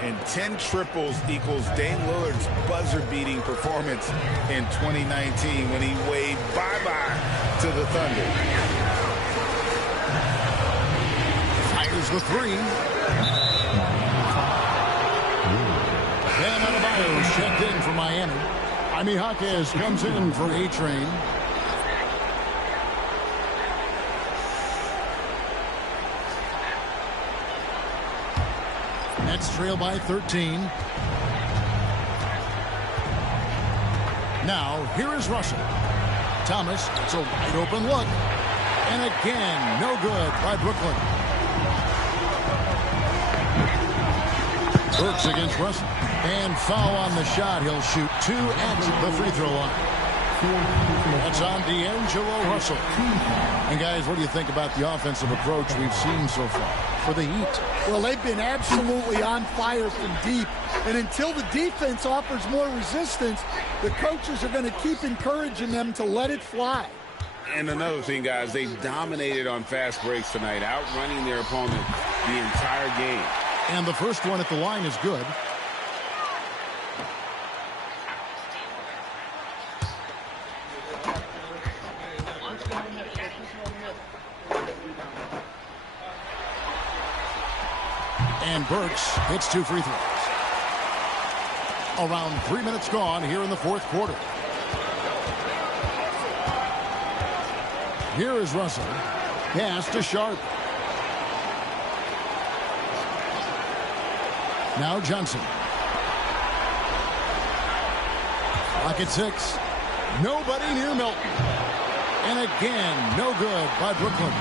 And 10 triples equals Dame Lillard's buzzer-beating performance in 2019 when he waved bye-bye to the Thunder. Fires the 3. Bam Adebayo's checked in for Miami. Jaime Jaquez comes in for A-Train. Nets trail by 13. Now, here is Russell. Thomas, it's a wide open look. And again, no good by Brooklyn. Burks against Russell. And foul on the shot. He'll shoot 2 at the free throw line. That's on D'Angelo Russell. And guys, what do you think about the offensive approach we've seen so far for the Heat? Well, they've been absolutely on fire from deep. And until the defense offers more resistance, the coaches are going to keep encouraging them to let it fly. And another thing, guys, they dominated on fast breaks tonight, outrunning their opponent the entire game. And the first one at the line is good. And Burks hits 2 free throws. Around 3 minutes gone here in the fourth quarter. Here is Russell. Pass to Sharp. Now Johnson. Clock at 6. Nobody near Melton. And again, no good by Brooklyn.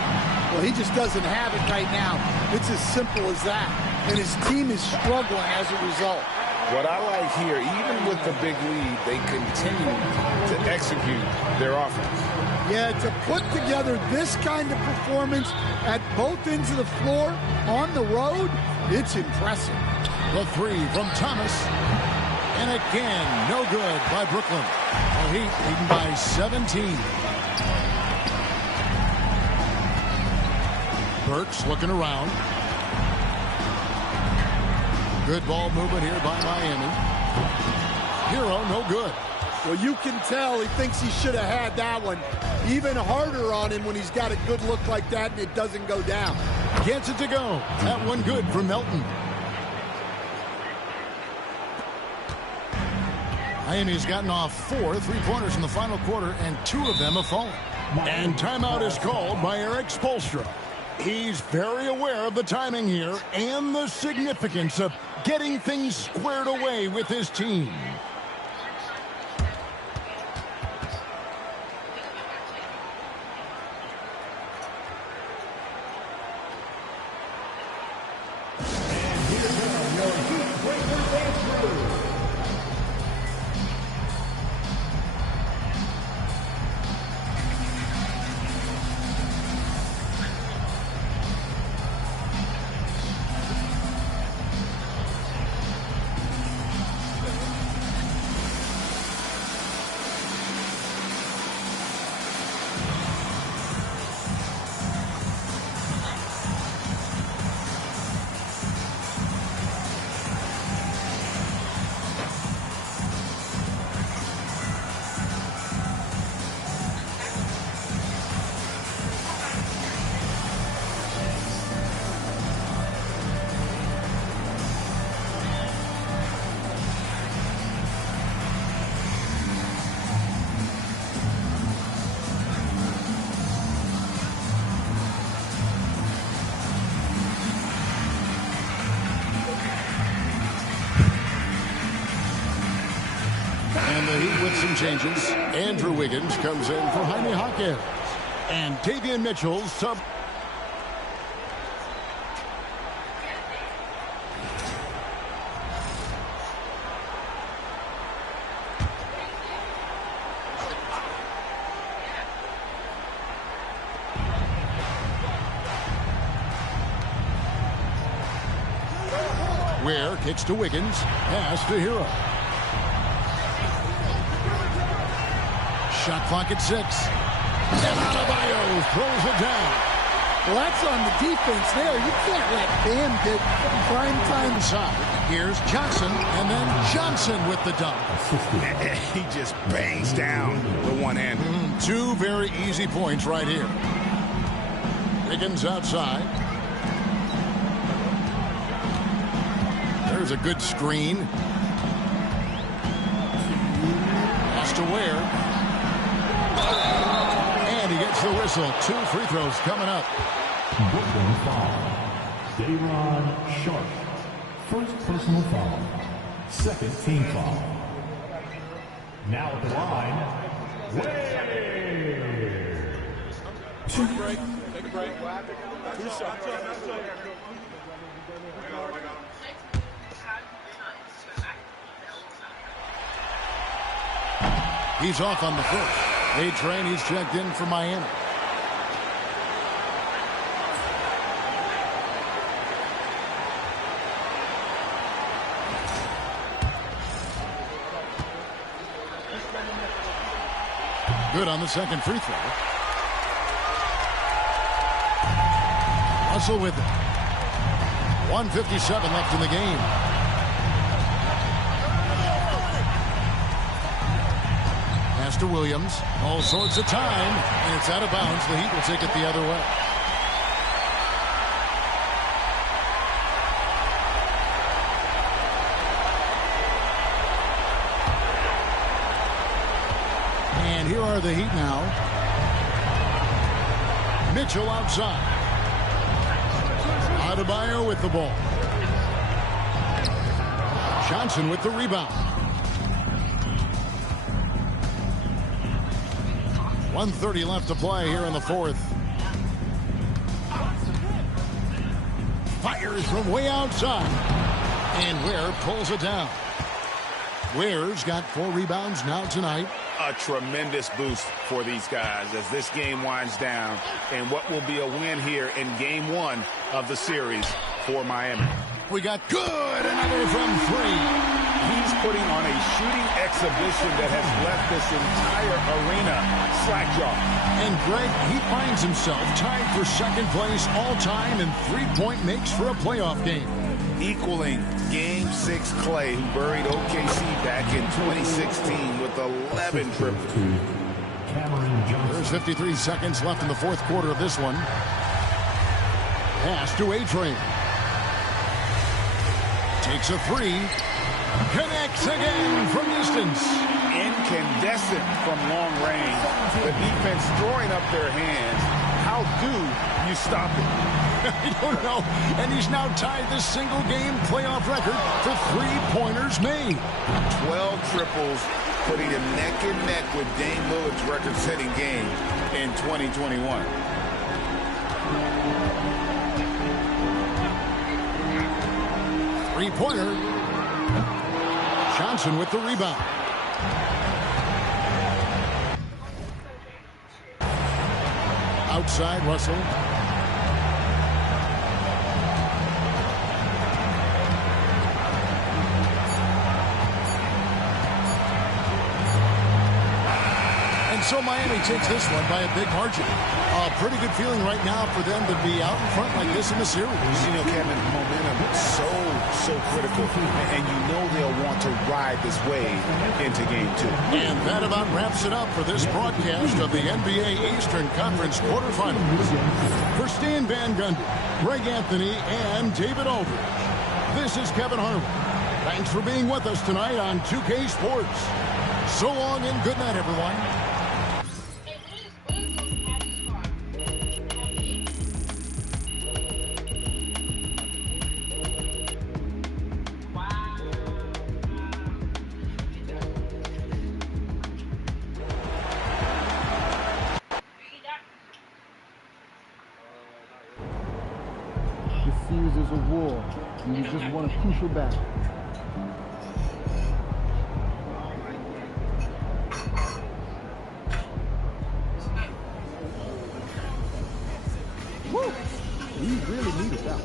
Well, he just doesn't have it right now. It's as simple as that. And his team is struggling as a result. What I like here, even with the big lead, they continue to execute their offense. Yeah, to put together this kind of performance at both ends of the floor on the road, it's impressive. The 3 from Thomas. And again, no good by Brooklyn. The Heat leading by 17. Burks looking around. Good ball movement here by Miami. Hero, no good. Well, you can tell he thinks he should have had that one. Even harder on him when he's got a good look like that and it doesn't go down. Gets it to go. That one good for Melton. Miami's gotten off 4 3-pointers in the final quarter, and 2 of them have fallen. And timeout is called by Eric Spoelstra. He's very aware of the timing here and the significance of getting things squared away with his team. Some changes. Andrew Wiggins comes in for Jaime Jaquez. And Davion Mitchell sub. Ware kicks to Wiggins. Pass to Hero. Shot clock at 6. And PropahYO throws it down. Well, that's on the defense there. You can't let Bam get prime time. Inside. Here's Johnson, and then Johnson with the dunk. He just bangs down the one-hander. 2 very easy points right here. Wiggins outside. There's a good screen. Pass to Ware. And he gets the whistle. 2 free throws coming up. Brooklyn foul. Day'Ron Sharp, First personal foul. Second team foul. Now at the line, Wade. Take a break. Take a break. 2 shots. He's off on the first. A-Train, he's checked in for Miami. Good on the second free throw. Russell with it. 1:57 left in the game. Pass to Williams. All sorts of time, and it's out of bounds. The Heat will take it the other way. And here are the Heat now. Mitchell outside. Adebayo with the ball. Johnson with the rebound. 1:30 left to play here in the fourth. Fires from way outside. And Ware pulls it down. Ware's got 4 rebounds now tonight. A tremendous boost for these guys as this game winds down and what will be a win here in game 1 of the series for Miami. We got good, another from 3. He's putting on a shooting exhibition that has left this entire arena slack-jawed. And Greg, he finds himself tied for second place all-time in three-point makes for a playoff game. Equaling Game 6 Clay, who buried OKC back in 2016 with 11 triples. There's 53 seconds left in the fourth quarter of this one. Pass to A-Train. Takes a 3. Connects again from distance. Incandescent from long range. The defense throwing up their hands. How do you stop it? I don't know. And he's now tied this single-game playoff record for three-pointers made. 12 triples, putting him neck and neck with Dame Lillard's record-setting game in 2021. Three-pointer. Johnson with the rebound. Outside, Russell. And so Miami takes this one by a big margin. A pretty good feeling right now for them to be out in front like this in the series. You know, Kevin, momentum is so critical. And you know they'll want to ride this wave into game 2. And that about wraps it up for this broadcast of the NBA Eastern Conference quarterfinals. For Stan Van Gundy, Greg Anthony, and David Aldridge, this is Kevin Harlan. Thanks for being with us tonight on 2K Sports. So long and good night, everyone. This is a war, and you just won a crucial battle. Woo! We really needed that one.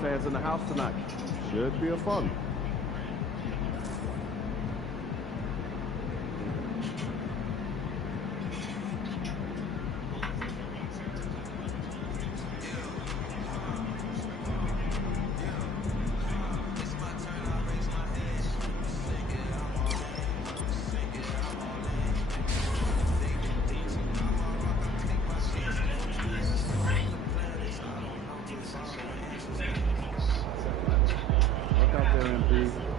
fans in the house tonight. Should be a fun one. Look out there, MP.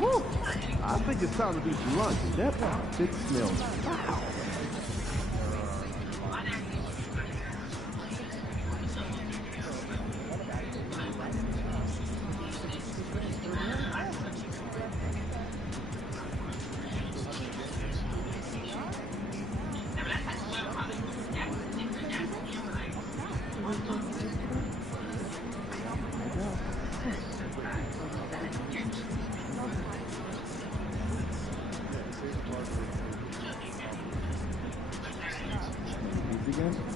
Woo! I think it's time to do some lunch. That it smells foul. Again?